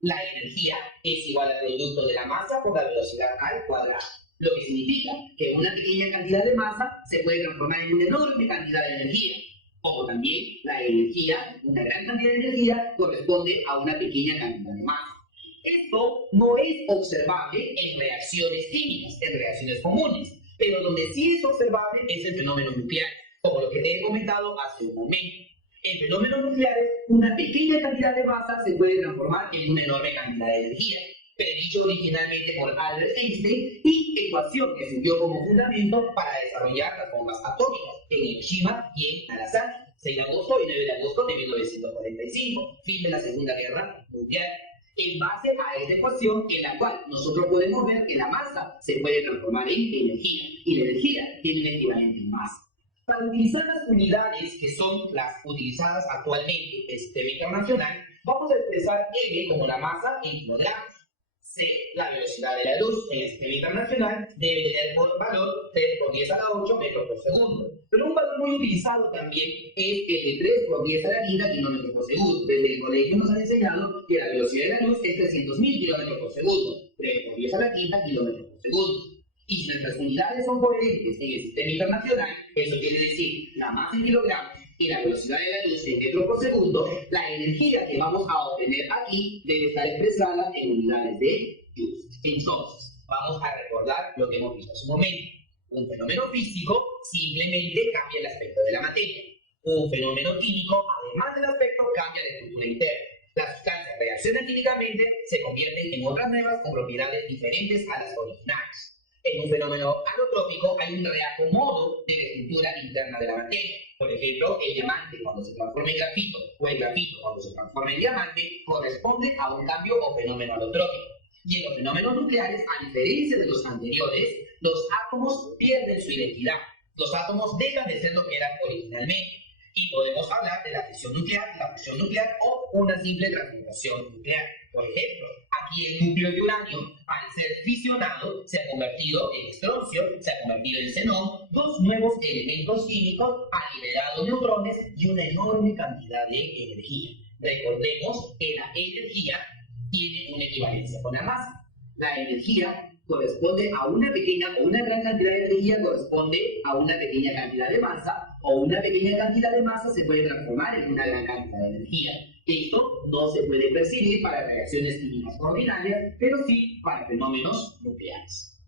La energía es igual al producto de la masa por la velocidad al cuadrado. Lo que significa que una pequeña cantidad de masa se puede transformar en una enorme cantidad de energía. Como también la energía, una gran cantidad de energía, corresponde a una pequeña cantidad de masa. Esto no es observable en reacciones químicas, en reacciones comunes, pero donde sí es observable es en fenómenos nucleares, como lo que te he comentado hace un momento. En fenómenos nucleares, una pequeña cantidad de masa se puede transformar en una enorme cantidad de energía, predicho originalmente por Albert Einstein y ecuación que sirvió como fundamento para desarrollar las bombas atómicas en Hiroshima y en Nagasaki, 6 de agosto y 9 de agosto de 1945, fin de la Segunda Guerra Mundial. En base a esta ecuación en la cual nosotros podemos ver que la masa se puede transformar en energía y la energía tiene un equivalente en masa. Para utilizar las unidades que son las utilizadas actualmente en el sistema internacional, vamos a expresar M como la masa en kilogramos. C, la velocidad de la luz en el sistema internacional debe tener por valor 3 por 10 a la 8 metros por segundo. Pero un valor muy utilizado también es el de 3 por 10 a la quinta kilómetros por segundo. Desde el colegio nos han enseñado que la velocidad de la luz es 300.000 kilómetros por segundo. 3 por 10 a la quinta kilómetros por segundo. Y si nuestras unidades son coherentes en el sistema internacional, eso quiere decir la masa en kilogramos y la velocidad de la luz en metros por segundo, la energía que vamos a obtener aquí debe estar expresada en unidades de joules. Entonces, vamos a recordar lo que hemos visto hace un momento. Un fenómeno físico simplemente cambia el aspecto de la materia. Un fenómeno químico, además del aspecto, cambia la estructura interna. Las sustancias reaccionan químicamente, se convierten en otras nuevas con propiedades diferentes a las originales. En un fenómeno alotrópico hay un reacomodo de la estructura interna de la materia. Por ejemplo, el diamante cuando se transforma en grafito o el grafito cuando se transforma en diamante corresponde a un cambio o fenómeno alotrópico. Y en los fenómenos nucleares, a diferencia de los anteriores, los átomos pierden su identidad. Los átomos dejan de ser lo que eran originalmente. Y podemos hablar de la fisión nuclear, la fusión nuclear o una simple transmutación nuclear. Por ejemplo, aquí el núcleo de uranio, al ser fisionado, se ha convertido en estroncio, se ha convertido en xenón, dos nuevos elementos químicos, ha liberado neutrones y una enorme cantidad de energía. Recordemos que la energía tiene una equivalencia con la masa. La energía corresponde a una pequeña o una gran cantidad de energía corresponde a una pequeña cantidad de masa, o una pequeña cantidad de masa se puede transformar en una gran cantidad de energía. Esto no se puede percibir para reacciones químicas ordinarias, pero sí para fenómenos nucleares.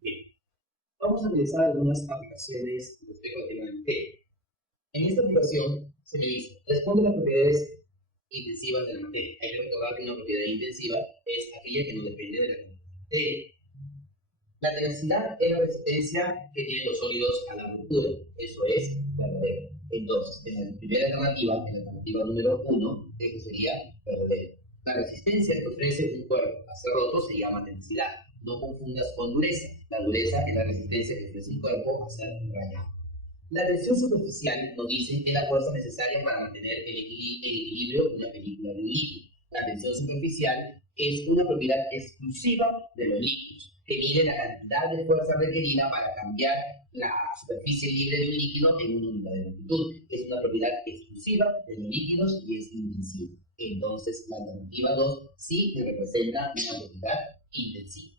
Bien, vamos a realizar algunas aplicaciones respecto al tema del tema. En esta aplicación se me dice, responde a las propiedades intensivas de la materia. Hay que recordar que una propiedad intensiva es aquella que no depende de la materia. La tenacidad es la resistencia que tienen los sólidos a la ruptura. Eso es verdadero. Entonces, en la primera alternativa, en la alternativa número 1, eso sería verdadero. La resistencia que ofrece un cuerpo a ser roto se llama tenacidad. No confundas con dureza. La dureza es la resistencia que ofrece un cuerpo a ser rayado. La tensión superficial nos dice que es la fuerza necesaria para mantener el equilibrio de una película de un líquido. La tensión superficial es una propiedad exclusiva de los líquidos, que mide la cantidad de fuerza requerida para cambiar la superficie libre de un líquido en una unidad de longitud. Es una propiedad exclusiva de los líquidos y es intensiva. Entonces, la alternativa 2 sí que representa una propiedad intensiva.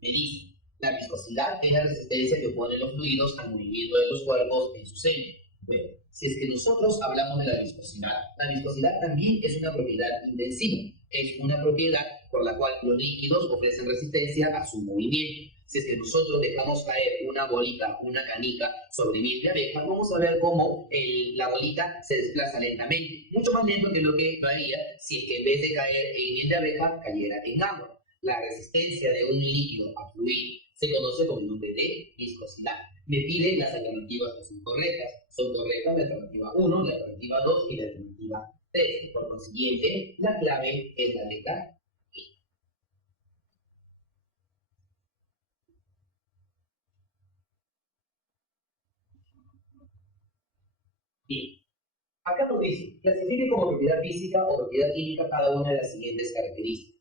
Me dice, la viscosidad es la resistencia que oponen los fluidos al movimiento de los cuerpos en su centro. Bueno, si es que nosotros hablamos de la viscosidad también es una propiedad intensiva. Es una propiedad por la cual los líquidos ofrecen resistencia a su movimiento. Si es que nosotros dejamos caer una bolita, una canica sobre miel de abeja, vamos a ver cómo la bolita se desplaza lentamente, mucho más lento que lo que haría si es que en vez de caer en miel de abeja, cayera en agua. La resistencia de un líquido a fluir se conoce con el nombre de viscosidad. Me pide las alternativas que son correctas. Son correctas la alternativa 1, la alternativa 2 y la alternativa 3. Por consiguiente, la clave es la letra I. Bien. Acá nos dice, clasifique como propiedad física o propiedad química cada una de las siguientes características.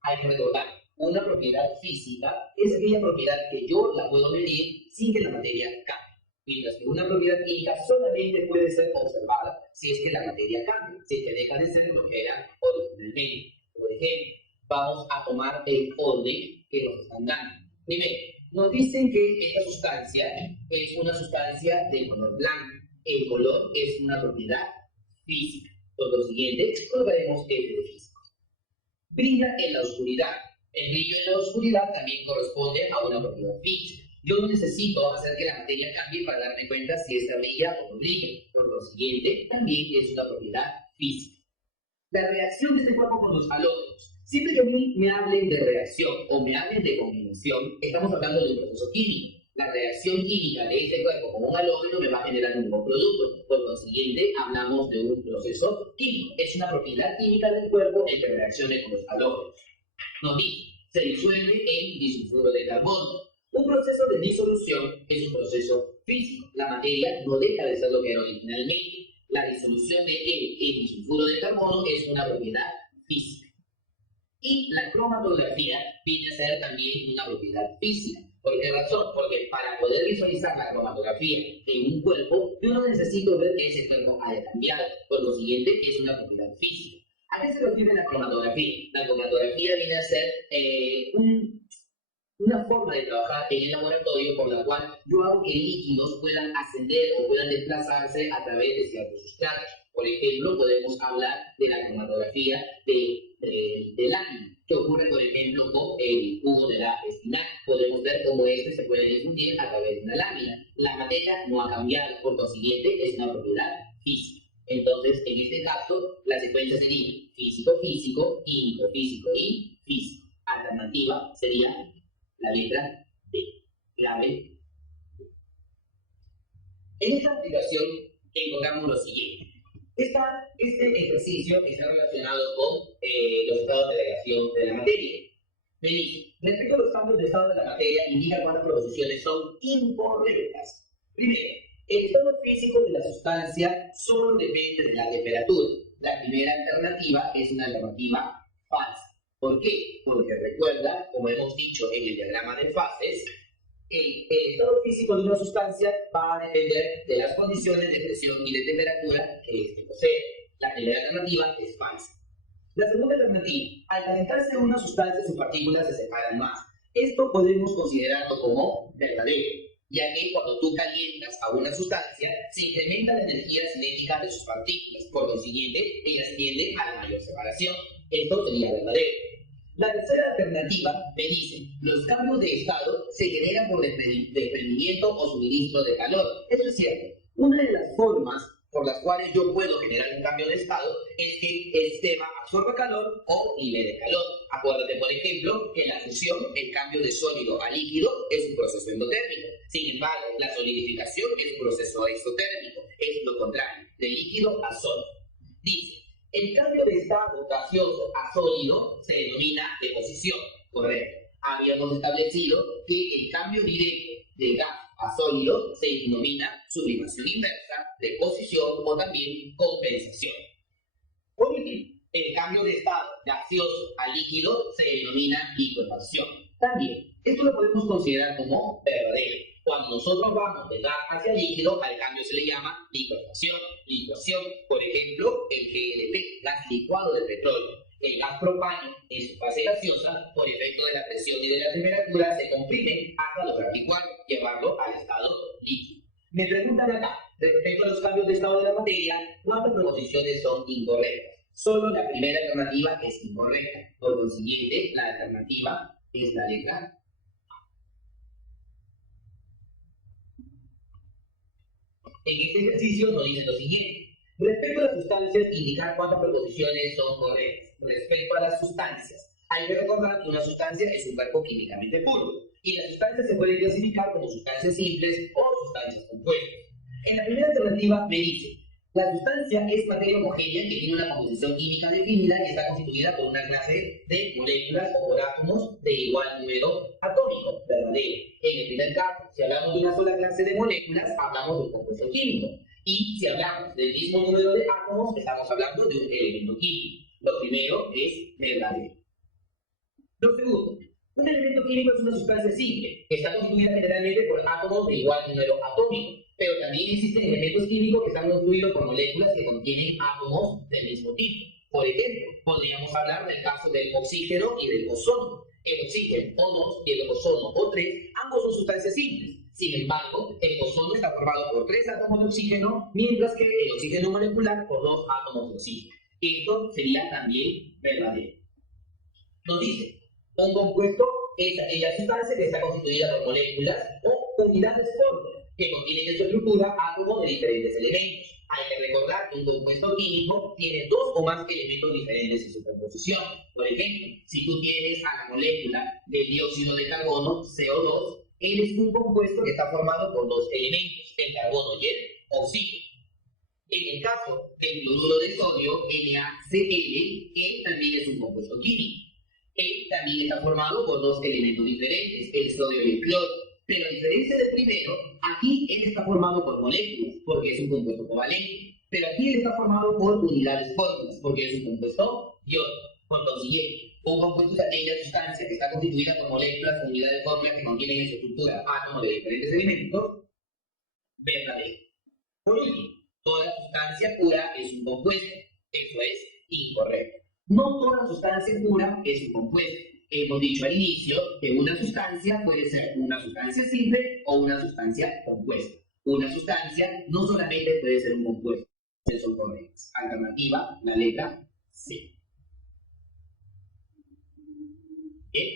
Hay que recordar, una propiedad física es aquella propiedad que yo la puedo medir sin que la materia cambie. Mientras que una propiedad química solamente puede ser observada si es que la materia cambia, si es que deja de ser lo que era originalmente. Por ejemplo, vamos a tomar el orden que nos están dando. Primero, nos dicen que esta sustancia es una sustancia de color blanco. El color es una propiedad física. Por lo siguiente, colocaremos F de físico. Brilla en la oscuridad. El brillo en la oscuridad también corresponde a una propiedad física. Yo no necesito hacer que la materia cambie para darme cuenta si esta brilla o no brilla. Por lo siguiente, también es una propiedad física. La reacción de este cuerpo con los halógenos. Siempre que a mí me hablen de reacción o me hablen de combinación, estamos hablando de un proceso químico. La reacción química de este cuerpo con un halógeno me va a generar un nuevo producto. Por lo siguiente, hablamos de un proceso químico. Es una propiedad química del cuerpo el que reaccione con los halógenos. Nos dice, se disuelve en disulfuro de carbono. Un proceso de disolución es un proceso físico. La materia no deja de ser lo que era originalmente. La disolución de él en disulfuro de carbono es una propiedad física. Y la cromatografía viene a ser también una propiedad física. ¿Por qué razón? Porque para poder visualizar la cromatografía en un cuerpo, yo no necesito ver que ese cuerpo haya cambiado. Por lo siguiente, es una propiedad física. ¿A qué se refiere la cromatografía? La cromatografía viene a ser una forma de trabajar en el laboratorio por la cual yo hago que líquidos puedan ascender o puedan desplazarse a través de ciertos sustratos. Por ejemplo, podemos hablar de la cromatografía del lámina, que ocurre, por ejemplo, con el jugo de la espinaca. Podemos ver cómo este se puede difundir a través de una lámina. La materia no ha cambiado, por consiguiente, es una propiedad física. Entonces, en este caso, la secuencia sería físico-físico, químico-físico y físico. Alternativa sería la letra D, clave. En esta aplicación encontramos lo siguiente. Este ejercicio está relacionado con los estados de negación de la materia. Me dice, respecto a los cambios de estado de la materia, indica cuántas proposiciones son incorrectas. Primero, el estado físico de la sustancia solo depende de la temperatura. La primera alternativa es una alternativa falsa. ¿Por qué? Porque recuerda, como hemos dicho en el diagrama de fases, el estado físico de una sustancia va a depender de las condiciones de presión y de temperatura que éste posee. La primera alternativa es falsa. La segunda alternativa, al calentarse una sustancia, sus partículas se separan más. Esto podemos considerarlo como verdadero, ya que cuando tú calientas a una sustancia, se incrementa la energía cinética de sus partículas. Por consiguiente, ellas tienden a la mayor separación. Esto sería verdadero. La tercera alternativa me dice, los cambios de estado se generan por desprendimiento o suministro de calor. Eso es cierto. Una de las formas por las cuales yo puedo generar un cambio de estado es que el sistema absorba calor o libere calor. Acuérdate, por ejemplo, que en la fusión, el cambio de sólido a líquido es un proceso endotérmico. Sin embargo, la solidificación es un proceso exotérmico. Es lo contrario, de líquido a sólido. Dice, el cambio de estado gaseoso a sólido se denomina deposición, correcto. Habíamos establecido que el cambio directo de gas a sólido se denomina sublimación inversa, deposición o también compensación. Por último, el cambio de estado gaseoso a líquido se denomina licuefacción. También, esto lo podemos considerar como verdadero. Cuando nosotros vamos de gas hacia líquido, al cambio se le llama licuefacción. Licuación, por ejemplo, el GLP, gas licuado de petróleo. El gas propano, en su fase gaseosa, por efecto de la presión y de la temperatura, se comprime hasta lograr licuar, llevarlo al estado líquido. Me preguntan acá, respecto a los cambios de estado de la materia, ¿cuántas proposiciones son incorrectas? Solo la primera alternativa es incorrecta. Por consiguiente, la alternativa es la letra A. En este ejercicio nos dice lo siguiente. Respecto a las sustancias, indicar cuántas proposiciones son correctas. Respecto a las sustancias, hay que recordar que una sustancia es un cuerpo químicamente puro, y las sustancias se pueden clasificar como sustancias simples o sustancias compuestas. En la primera alternativa me dice, la sustancia es materia homogénea que tiene una composición química definida y está constituida por una clase de moléculas o por átomos de igual número atómico, verdadero. En el primer caso, si hablamos de una sola clase de moléculas, hablamos de un compuesto químico. Y si hablamos del mismo número de átomos, estamos hablando de un elemento químico. Lo primero es verdadero. Lo segundo, un elemento químico es una sustancia simple, que está constituida generalmente por átomos de igual número atómico, pero también existen elementos químicos que están construidos por moléculas que contienen átomos del mismo tipo. Por ejemplo, podríamos hablar del caso del oxígeno y del ozono. El oxígeno O2 y el ozono O3, ambos son sustancias simples. Sin embargo, el ozono está formado por 3 átomos de oxígeno, mientras que el oxígeno molecular por 2 átomos de oxígeno. Esto sería también verdadero. Nos dice, un compuesto es aquella sustancia que está constituida por moléculas o unidades fórmulas que contienen en su estructura átomos de diferentes elementos. Hay que recordar que un compuesto químico tiene 2 o más elementos diferentes en su composición. Por ejemplo, si tú tienes a la molécula del dióxido de carbono, CO2, él es un compuesto que está formado por 2 elementos, el carbono y el oxígeno. En el caso del cloruro de sodio, NaCl, él también es un compuesto químico. Él también está formado por 2 elementos diferentes, el sodio y el cloro. Pero a diferencia del primero, aquí él está formado por moléculas, porque es un compuesto covalente. Pero aquí él está formado por unidades fórmulas, porque es un compuesto iónico. Por consiguiente, un compuesto es aquella sustancia que está constituida por moléculas o unidades fórmulas que contienen en su estructura átomos de diferentes elementos, verdadero. Por último, toda sustancia pura es un compuesto. Eso es incorrecto. No toda sustancia pura es un compuesto. Hemos dicho al inicio que una sustancia puede ser una sustancia simple o una sustancia compuesta. Una sustancia no solamente puede ser un compuesto, son correctas. Alternativa, la letra C. Bien.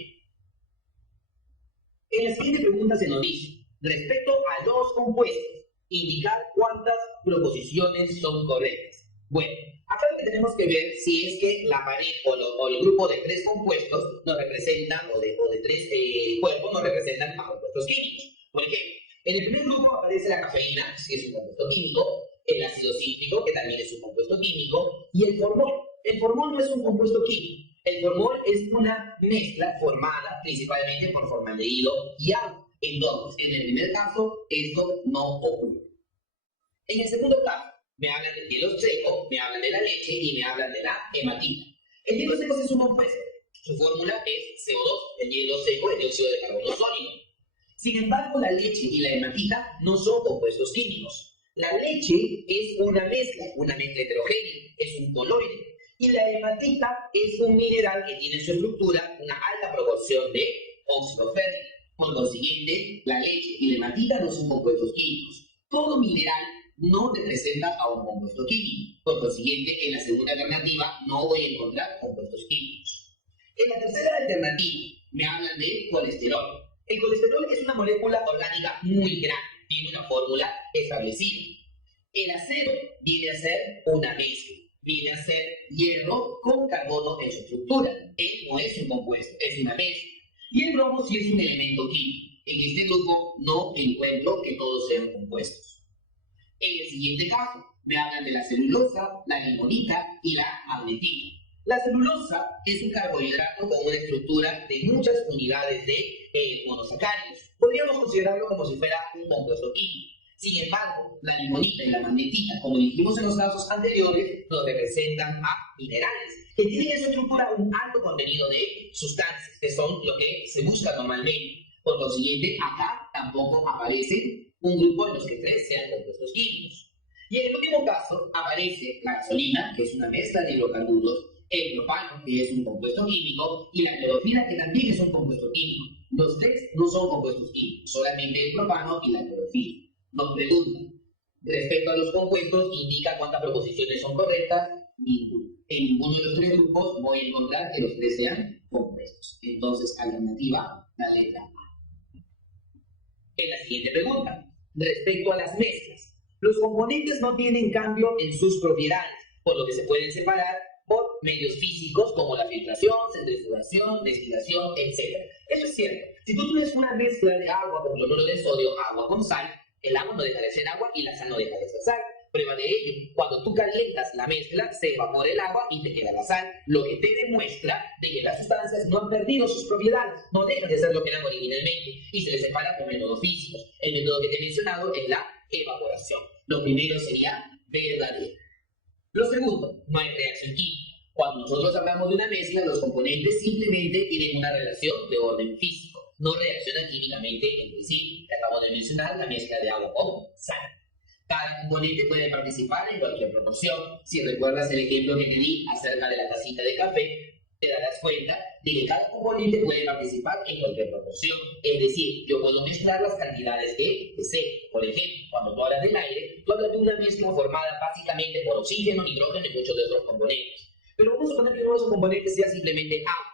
En la siguiente pregunta se nos dice, respecto a los compuestos, indicar cuántas proposiciones son correctas. Bueno, acá lo que tenemos que ver si es que la pared o el grupo de 3 compuestos nos representan, o de 3 cuerpos nos representan a compuestos químicos. Por ejemplo, en el primer grupo aparece la cafeína, que es un compuesto químico, el ácido cítrico, que también es un compuesto químico, y el formol. El formol no es un compuesto químico. El formol es una mezcla formada principalmente por formaldehído y agua. Entonces, en el primer caso, esto no ocurre. En el segundo caso, me hablan del hielo seco, me hablan de la leche y me hablan de la hematita. El hielo seco es un compuesto. Su fórmula es CO2. El hielo seco es dióxido de carbono sólido. Sin embargo, la leche y la hematita no son compuestos químicos. La leche es una mezcla heterogénea, es un coloide. Y la hematita es un mineral que tiene en su estructura una alta proporción de óxido férrico. Por consiguiente, la leche y la hematita no son compuestos químicos. Todo mineral no representa a un compuesto químico. Por consiguiente, en la segunda alternativa no voy a encontrar compuestos químicos. En la tercera alternativa me hablan de colesterol. El colesterol es una molécula orgánica muy grande, tiene una fórmula establecida. El acero viene a ser una mezcla, viene a ser hierro con carbono en su estructura. Él no es un compuesto, es una mezcla. Y el bromo sí es un elemento químico. En este grupo no encuentro que todos sean compuestos. En el siguiente caso, me hablan de la celulosa, la limonita y la magnetina. La celulosa es un carbohidrato con una estructura de muchas unidades de monosacáridos. Podríamos considerarlo como si fuera un compuesto químico. Sin embargo, la limonita y la magnetita, como dijimos en los casos anteriores, nos representan a minerales, que tienen en su estructura un alto contenido de sustancias, que son lo que se busca normalmente. Por consiguiente, acá tampoco aparece un grupo en los que 3 sean compuestos químicos. Y en el último caso aparece la gasolina, que es una mezcla de hidrocarburos, el propano, que es un compuesto químico, y la clorofila, que también es un compuesto químico. Los 3 no son compuestos químicos, solamente el propano y la clorofila. Nos preguntan, respecto a los compuestos, indica cuántas proposiciones son correctas. Ninguno. En ninguno de los 3 grupos voy a encontrar que los 3 sean compuestos. Entonces, alternativa, la letra A. En la siguiente pregunta, respecto a las mezclas, Los componentes no tienen cambio en sus propiedades, por lo que se pueden separar por medios físicos como la filtración, centrifugación, destilación, etc. Eso es cierto. Si tú tienes una mezcla de agua con cloruro de sodio, agua con sal, el agua no deja de ser agua y la sal no deja de ser sal. Prueba de ello, cuando tú calientas la mezcla, se evapora el agua y te queda la sal, lo que te demuestra de que las sustancias no han perdido sus propiedades, no dejan de ser lo que eran originalmente y se les separa por métodos físicos. El método que te he mencionado es la evaporación. Lo primero sería verdadero. Lo segundo, no hay reacción química. Cuando nosotros hablamos de una mezcla, los componentes simplemente tienen una relación de orden físico, no reaccionan químicamente entre sí. Te acabo de mencionar la mezcla de agua con sal. Cada componente puede participar en cualquier proporción. Si recuerdas el ejemplo que te di acerca de la tacita de café, te darás cuenta de que cada componente puede participar en cualquier proporción. Es decir, yo puedo mezclar las cantidades que desee. Por ejemplo, cuando tú hablas del aire, tú hablas de una mezcla formada básicamente por oxígeno, nitrógeno y muchos de otros componentes. Pero vamos a suponer que uno de esos componentes sea simplemente agua.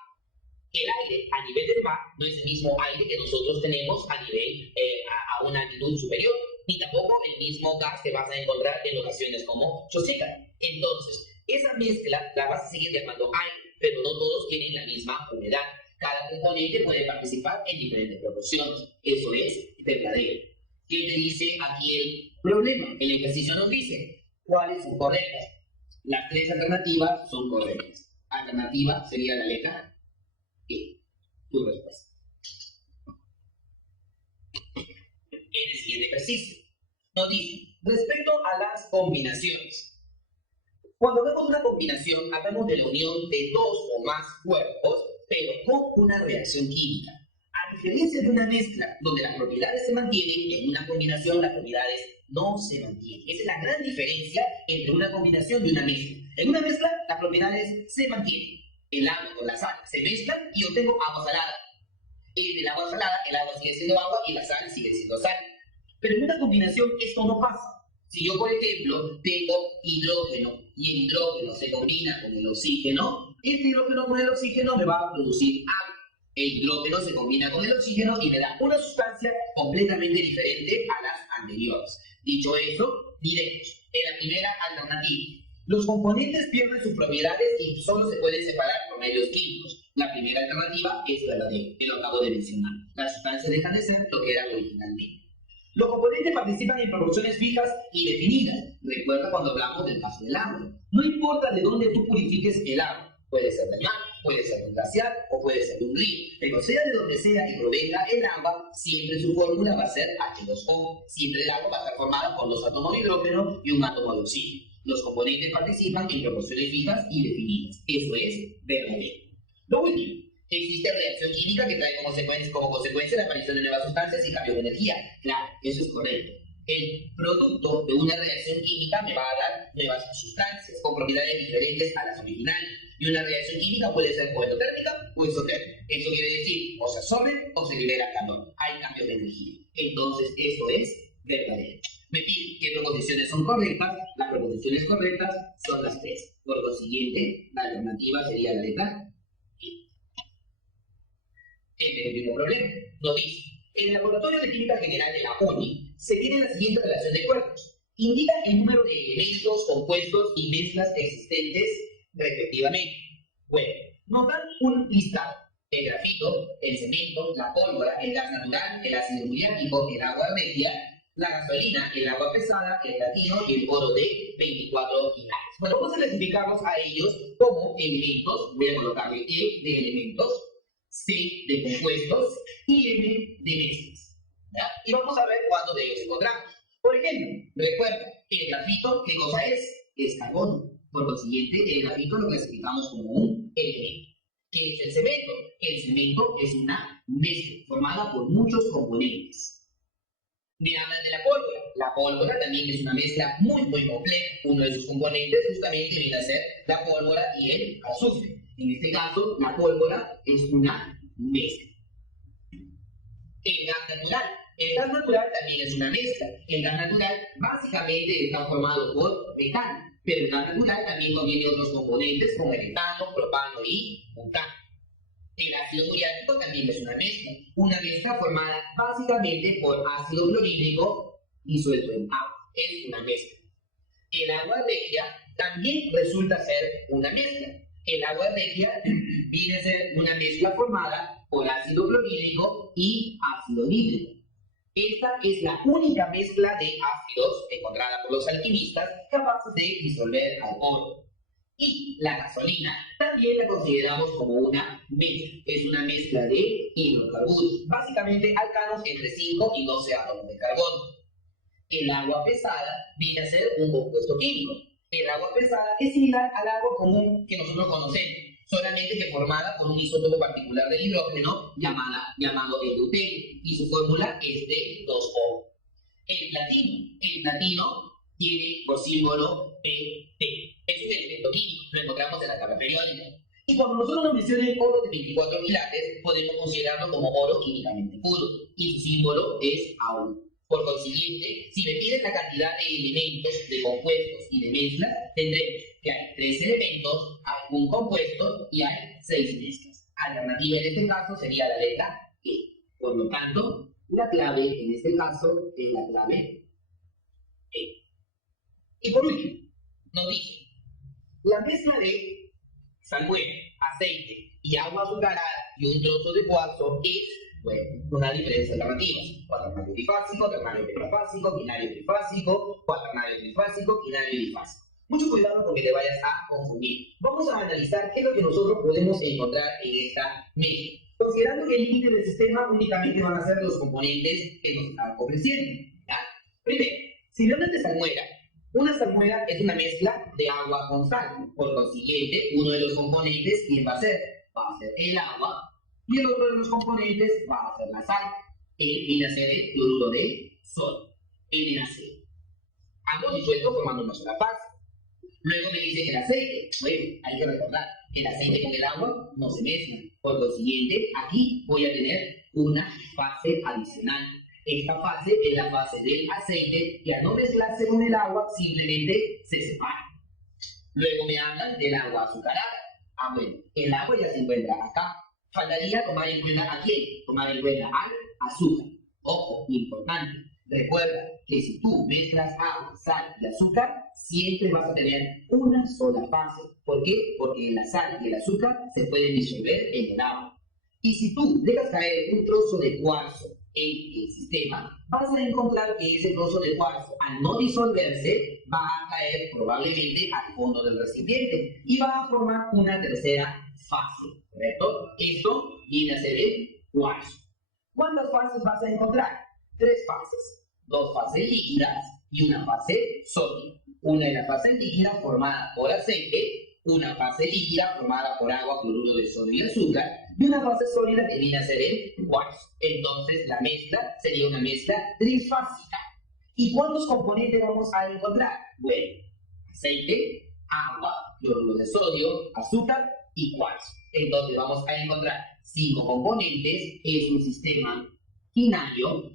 El aire a nivel del mar no es el mismo aire que nosotros tenemos a nivel a una altitud superior, ni tampoco el mismo gas que vas a encontrar en locaciones como Chosica. Entonces, esa mezcla la vas a seguir llamando aire, pero no todos tienen la misma humedad. Cada componente puede participar en diferentes proporciones. Eso es verdadero. ¿Qué te dice aquí el problema? El ejercicio nos dice cuáles son correctas. Las tres alternativas son correctas. Alternativa sería la letra E. Tu respuesta. En el siguiente ejercicio nos dice, respecto a las combinaciones. Cuando vemos una combinación, hablamos de la unión de dos o más cuerpos, pero con una reacción química. A diferencia de una mezcla donde las propiedades se mantienen, en una combinación las propiedades no se mantienen. Esa es la gran diferencia entre una combinación y una mezcla. En una mezcla, las propiedades se mantienen. El agua con la sal se mezclan y obtengo agua salada. En el agua salada, el agua sigue siendo agua y la sal sigue siendo sal. Pero en una combinación esto no pasa. Si yo, por ejemplo, tengo hidrógeno y el hidrógeno se combina con el oxígeno, este hidrógeno con el oxígeno me va a producir agua. El hidrógeno se combina con el oxígeno y me da una sustancia completamente diferente a las anteriores. Dicho eso, diremos, en la primera alternativa, los componentes pierden sus propiedades y solo se pueden separar por medios químicos. La primera alternativa es verdadera, que lo acabo de mencionar. Las sustancias dejan de ser lo que eran originalmente. Los componentes participan en proporciones fijas y definidas. Recuerda cuando hablamos del caso del agua. No importa de dónde tú purifiques el agua. Puede ser del mar, puede ser de un glaciar o puede ser de un río. Pero sea de donde sea que provenga el agua, siempre su fórmula va a ser H2O. Siempre el agua va a estar formada por dos átomos de hidrógeno y un átomo de oxígeno. Los componentes participan en proporciones fijas y definidas. Eso es verdadero. Lo último. Existe reacción química que trae como consecuencia la aparición de nuevas sustancias y cambios de energía. Claro, eso es correcto. El producto de una reacción química me va a dar nuevas sustancias con propiedades diferentes a las originales. Y una reacción química puede ser o endotérmica o exotérmica. Eso quiere decir o se absorbe o se libera calor. Hay cambios de energía. Entonces, esto es verdadero. Me piden qué proposiciones son correctas. Las proposiciones correctas son las tres. Por consiguiente, la alternativa sería la letra el mismo problema. Nos dice, en el laboratorio de química general de la UNI se tiene la siguiente relación de cuerpos. Indica el número de elementos, compuestos y mezclas existentes respectivamente. Bueno, nos dan un listado. El grafito, el cemento, la pólvora, el gas natural, el ácido muriático, el agua regia, la gasolina, el agua pesada, el platino y el oro de 24 quilates. Bueno, vamos a clasificarlos a ellos como elementos. Voy a colocarle E de elementos, C de compuestos y M de mezclas. ¿Ya? Y vamos a ver cuántos de ellos encontramos. Por ejemplo, recuerda, el grafito, ¿qué cosa es? Es carbono. Por consiguiente, el grafito lo clasificamos como un elemento. ¿Qué es el cemento? El cemento es una mezcla formada por muchos componentes. Me hablan de la pólvora. La pólvora también es una mezcla muy compleja. Uno de sus componentes justamente viene a ser la pólvora y el azufre. En este caso, la pólvora es una mezcla. El gas natural. El gas natural también es una mezcla. El gas natural básicamente está formado por metano, pero el gas natural también contiene otros componentes como el etano, propano y butano. El ácido muriático también es una mezcla formada básicamente por ácido clorhídrico disuelto en agua. es una mezcla. El agua regia también resulta ser una mezcla. El agua regia viene a ser una mezcla formada por ácido clorhídrico y ácido nítrico. Esta es la única mezcla de ácidos encontrada por los alquimistas capaces de disolver al oro. Y la gasolina también la consideramos como una mezcla. Es una mezcla de hidrocarburos, básicamente alcanos entre 5 y 12 átomos de carbono. El agua pesada viene a ser un compuesto químico. El agua pesada es similar al agua común que nosotros conocemos, solamente que formada por un isótopo particular del hidrógeno llamado el deuterio, y su fórmula es de 2O. El platino tiene por símbolo Pt. Es un elemento químico, lo encontramos en la tabla periódica. Y cuando nosotros nos mencionen oro de 24 quilates, podemos considerarlo como oro químicamente puro, y su símbolo es AU. Por consiguiente, si me piden la cantidad de elementos, de compuestos y de mezclas, tendremos que hay 3 elementos, hay un compuesto y hay 6 mezclas. Alternativa en este caso sería la letra E. Por lo tanto, la clave en este caso es la clave E. Y por último, nos dice, la mezcla de salmuera, aceite y agua azucarada y un trozo de cuarzo es, bueno, una diferencia alternativa. Cuaternario trifásico, ternario tetrafásico, binario trifásico, cuaternario trifásico, binario bifásico. Mucho cuidado porque te vayas a confundir. Vamos a analizar qué es lo que nosotros podemos encontrar en esta mezcla. Considerando que el límite del sistema únicamente van a ser los componentes que nos están ofreciendo. ¿Ya? Primero, si hablamos de salmuera, una salmuera es una mezcla de agua con sal. Por consiguiente, uno de los componentes, ¿quién va a ser? Va a ser el agua. Y el otro de los componentes va a ser la sal. Viene a ser el cloruro de sodio, NaCl. Ambos disueltos formando una sola fase. Luego me dice que el aceite, bueno, hay que recordar, el aceite con el agua no se mezclan. Por consiguiente, aquí voy a tener una fase adicional. Esta fase es la fase del aceite que al no mezclarse con el agua simplemente se separa. Luego me hablan del agua azucarada. Bueno, el agua ya se encuentra acá. Faltaría tomar en cuenta a quién, tomar en cuenta al azúcar. Ojo, importante. Recuerda que si tú mezclas agua, sal y azúcar, siempre vas a tener una sola fase. ¿Por qué? Porque la sal y el azúcar se pueden disolver en el agua. Y si tú dejas caer un trozo de cuarzo en el sistema, vas a encontrar que ese trozo de cuarzo, al no disolverse, va a caer probablemente al fondo del recipiente y va a formar una tercera fase. ¿Correcto? Esto viene a ser el cuarzo. ¿Cuántas fases vas a encontrar? 3 fases. 2 fases líquidas y una fase sólida. Una es la fase líquida formada por aceite, una fase líquida formada por agua, cloruro de sodio y azúcar, y una fase sólida que viene a ser el cuarzo. Entonces la mezcla sería una mezcla trifásica. ¿Y cuántos componentes vamos a encontrar? Bueno, aceite, agua, cloruro de sodio, azúcar y cuarzo. Entonces vamos a encontrar 5 componentes. Es un sistema quinario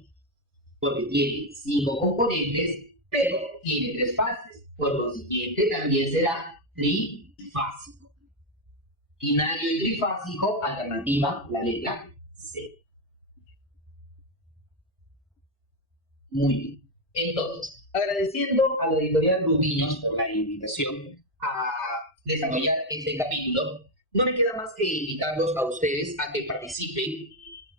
porque tiene 5 componentes, pero tiene 3 fases. Por consiguiente, también será trifásico. Quinario y trifásico, alternativa, la letra C. Muy bien. Entonces, agradeciendo a la editorial Rubinos por la invitación a desarrollar este capítulo, no me queda más que invitarlos a ustedes a que participen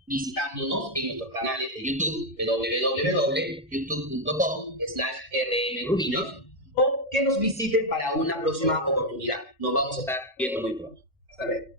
visitándonos en nuestros canales de YouTube, www.youtube.com/rmrubinos, o que nos visiten para una próxima oportunidad. Nos vamos a estar viendo muy pronto. Hasta luego.